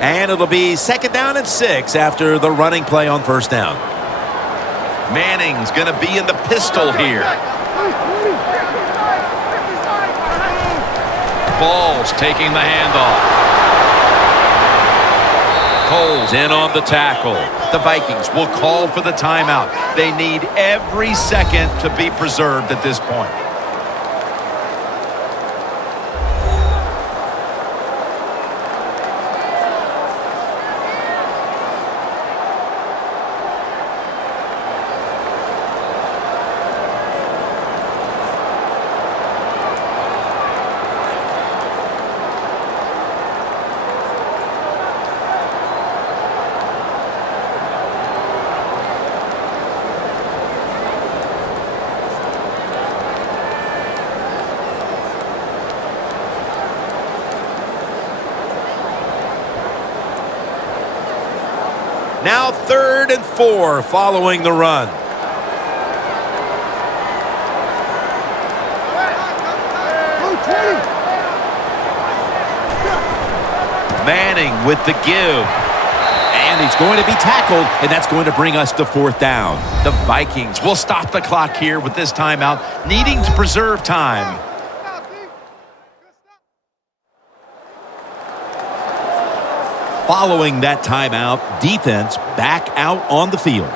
And it'll be second down and 6 after the running play on first down. Manning's going to be in the pistol here. Ball's taking the handoff. Cole's in on the tackle. The Vikings will call for the timeout. They need every second to be preserved at this point. Now 3rd and 4 following the run. Manning with the give. And he's going to be tackled, and that's going to bring us to 4th down. The Vikings will stop the clock here with this timeout, needing to preserve time. Following that timeout, defense back out on the field.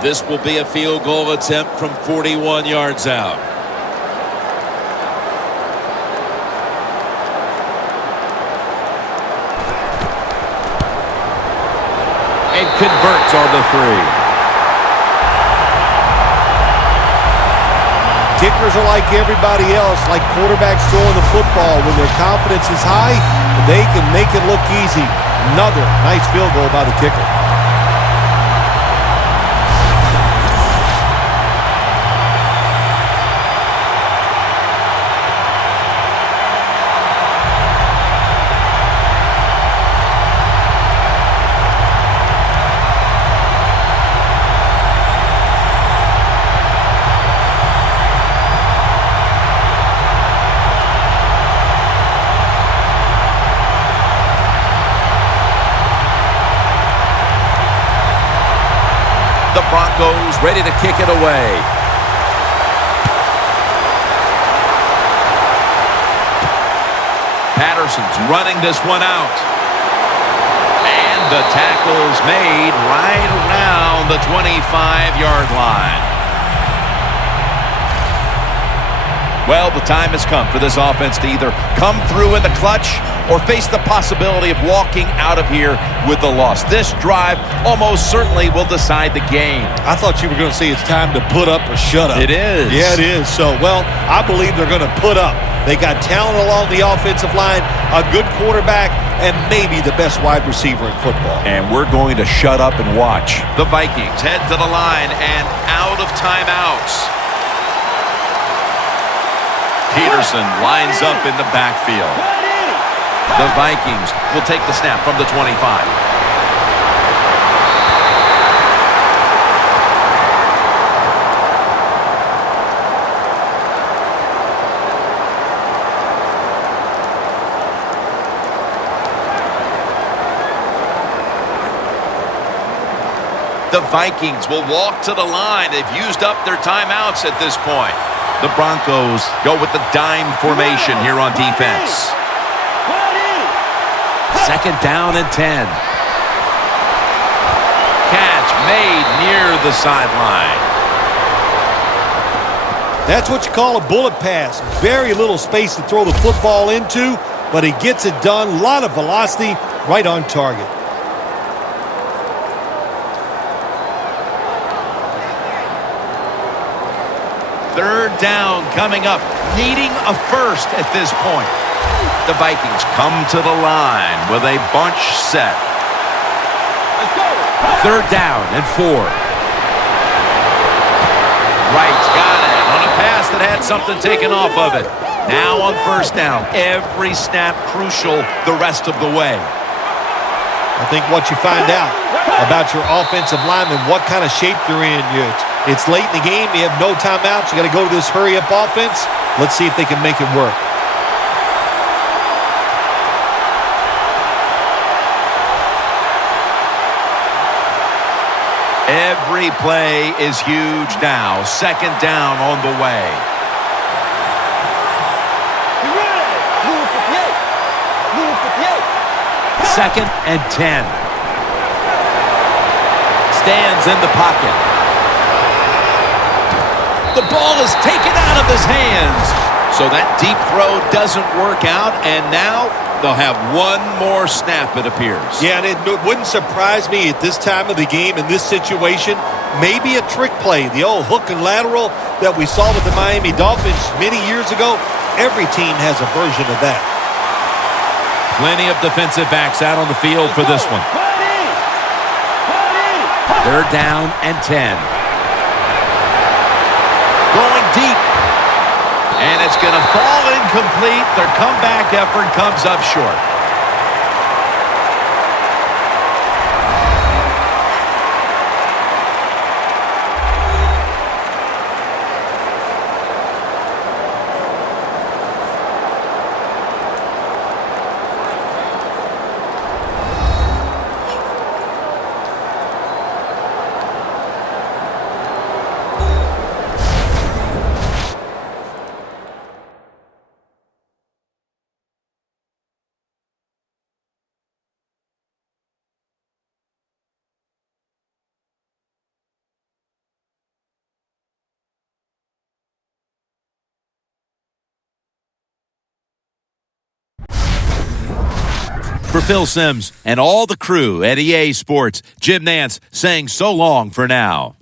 This will be a field goal attempt from 41 yards out. And converts on the 3. kickers are like everybody else, like quarterbacks throwing the football. When their confidence is high, they can make it look easy. Another nice field goal by the kicker. The Broncos ready to kick it away. Patterson's running this one out. And the tackle's made right around the 25-yard line. Well, the time has come for this offense to either come through in the clutch or face the possibility of walking out of here with a loss. This drive almost certainly will decide the game. I thought you were going to say it's time to put up or shut up. It is. Yeah, it is. So, well, I believe they're going to put up. They got talent along the offensive line, a good quarterback, and maybe the best wide receiver in football. And we're going to shut up and watch. The Vikings head to the line and out of timeouts. Peterson lines up in the backfield. The Vikings will take the snap from the 25. The Vikings will walk to the line. They've used up their timeouts at this point. The Broncos go with the dime formation here on defense. Second down and 10. Catch made near the sideline. That's what you call a bullet pass. Very little space to throw the football into, but he gets it done. A lot of velocity, right on target. Third down coming up, needing a first at this point. The Vikings come to the line with a bunch set. Third down and 4. Wright's got it on a pass that had something taken off of it. Now on first down, every snap crucial the rest of the way. I think what you find out about your offensive linemen, what kind of shape they're in. It's late in the game. You have no timeouts. You got to go to this hurry-up offense. Let's see if they can make it work. Every play is huge now. Second down on the way. Second and 10. Stands in the pocket. The ball is taken out of his hands. So that deep throw doesn't work out, and now they'll have one more snap, it appears. Yeah, and it wouldn't surprise me at this time of the game, in this situation, maybe a trick play, the old hook and lateral that we saw with the Miami Dolphins many years ago. Every team has a version of that. Plenty of defensive backs out on the field for this one. Third down and 10. Going deep. And it's going to fall incomplete. Their comeback effort comes up short. For Phil Simms and all the crew at EA Sports, Jim Nantz saying so long for now.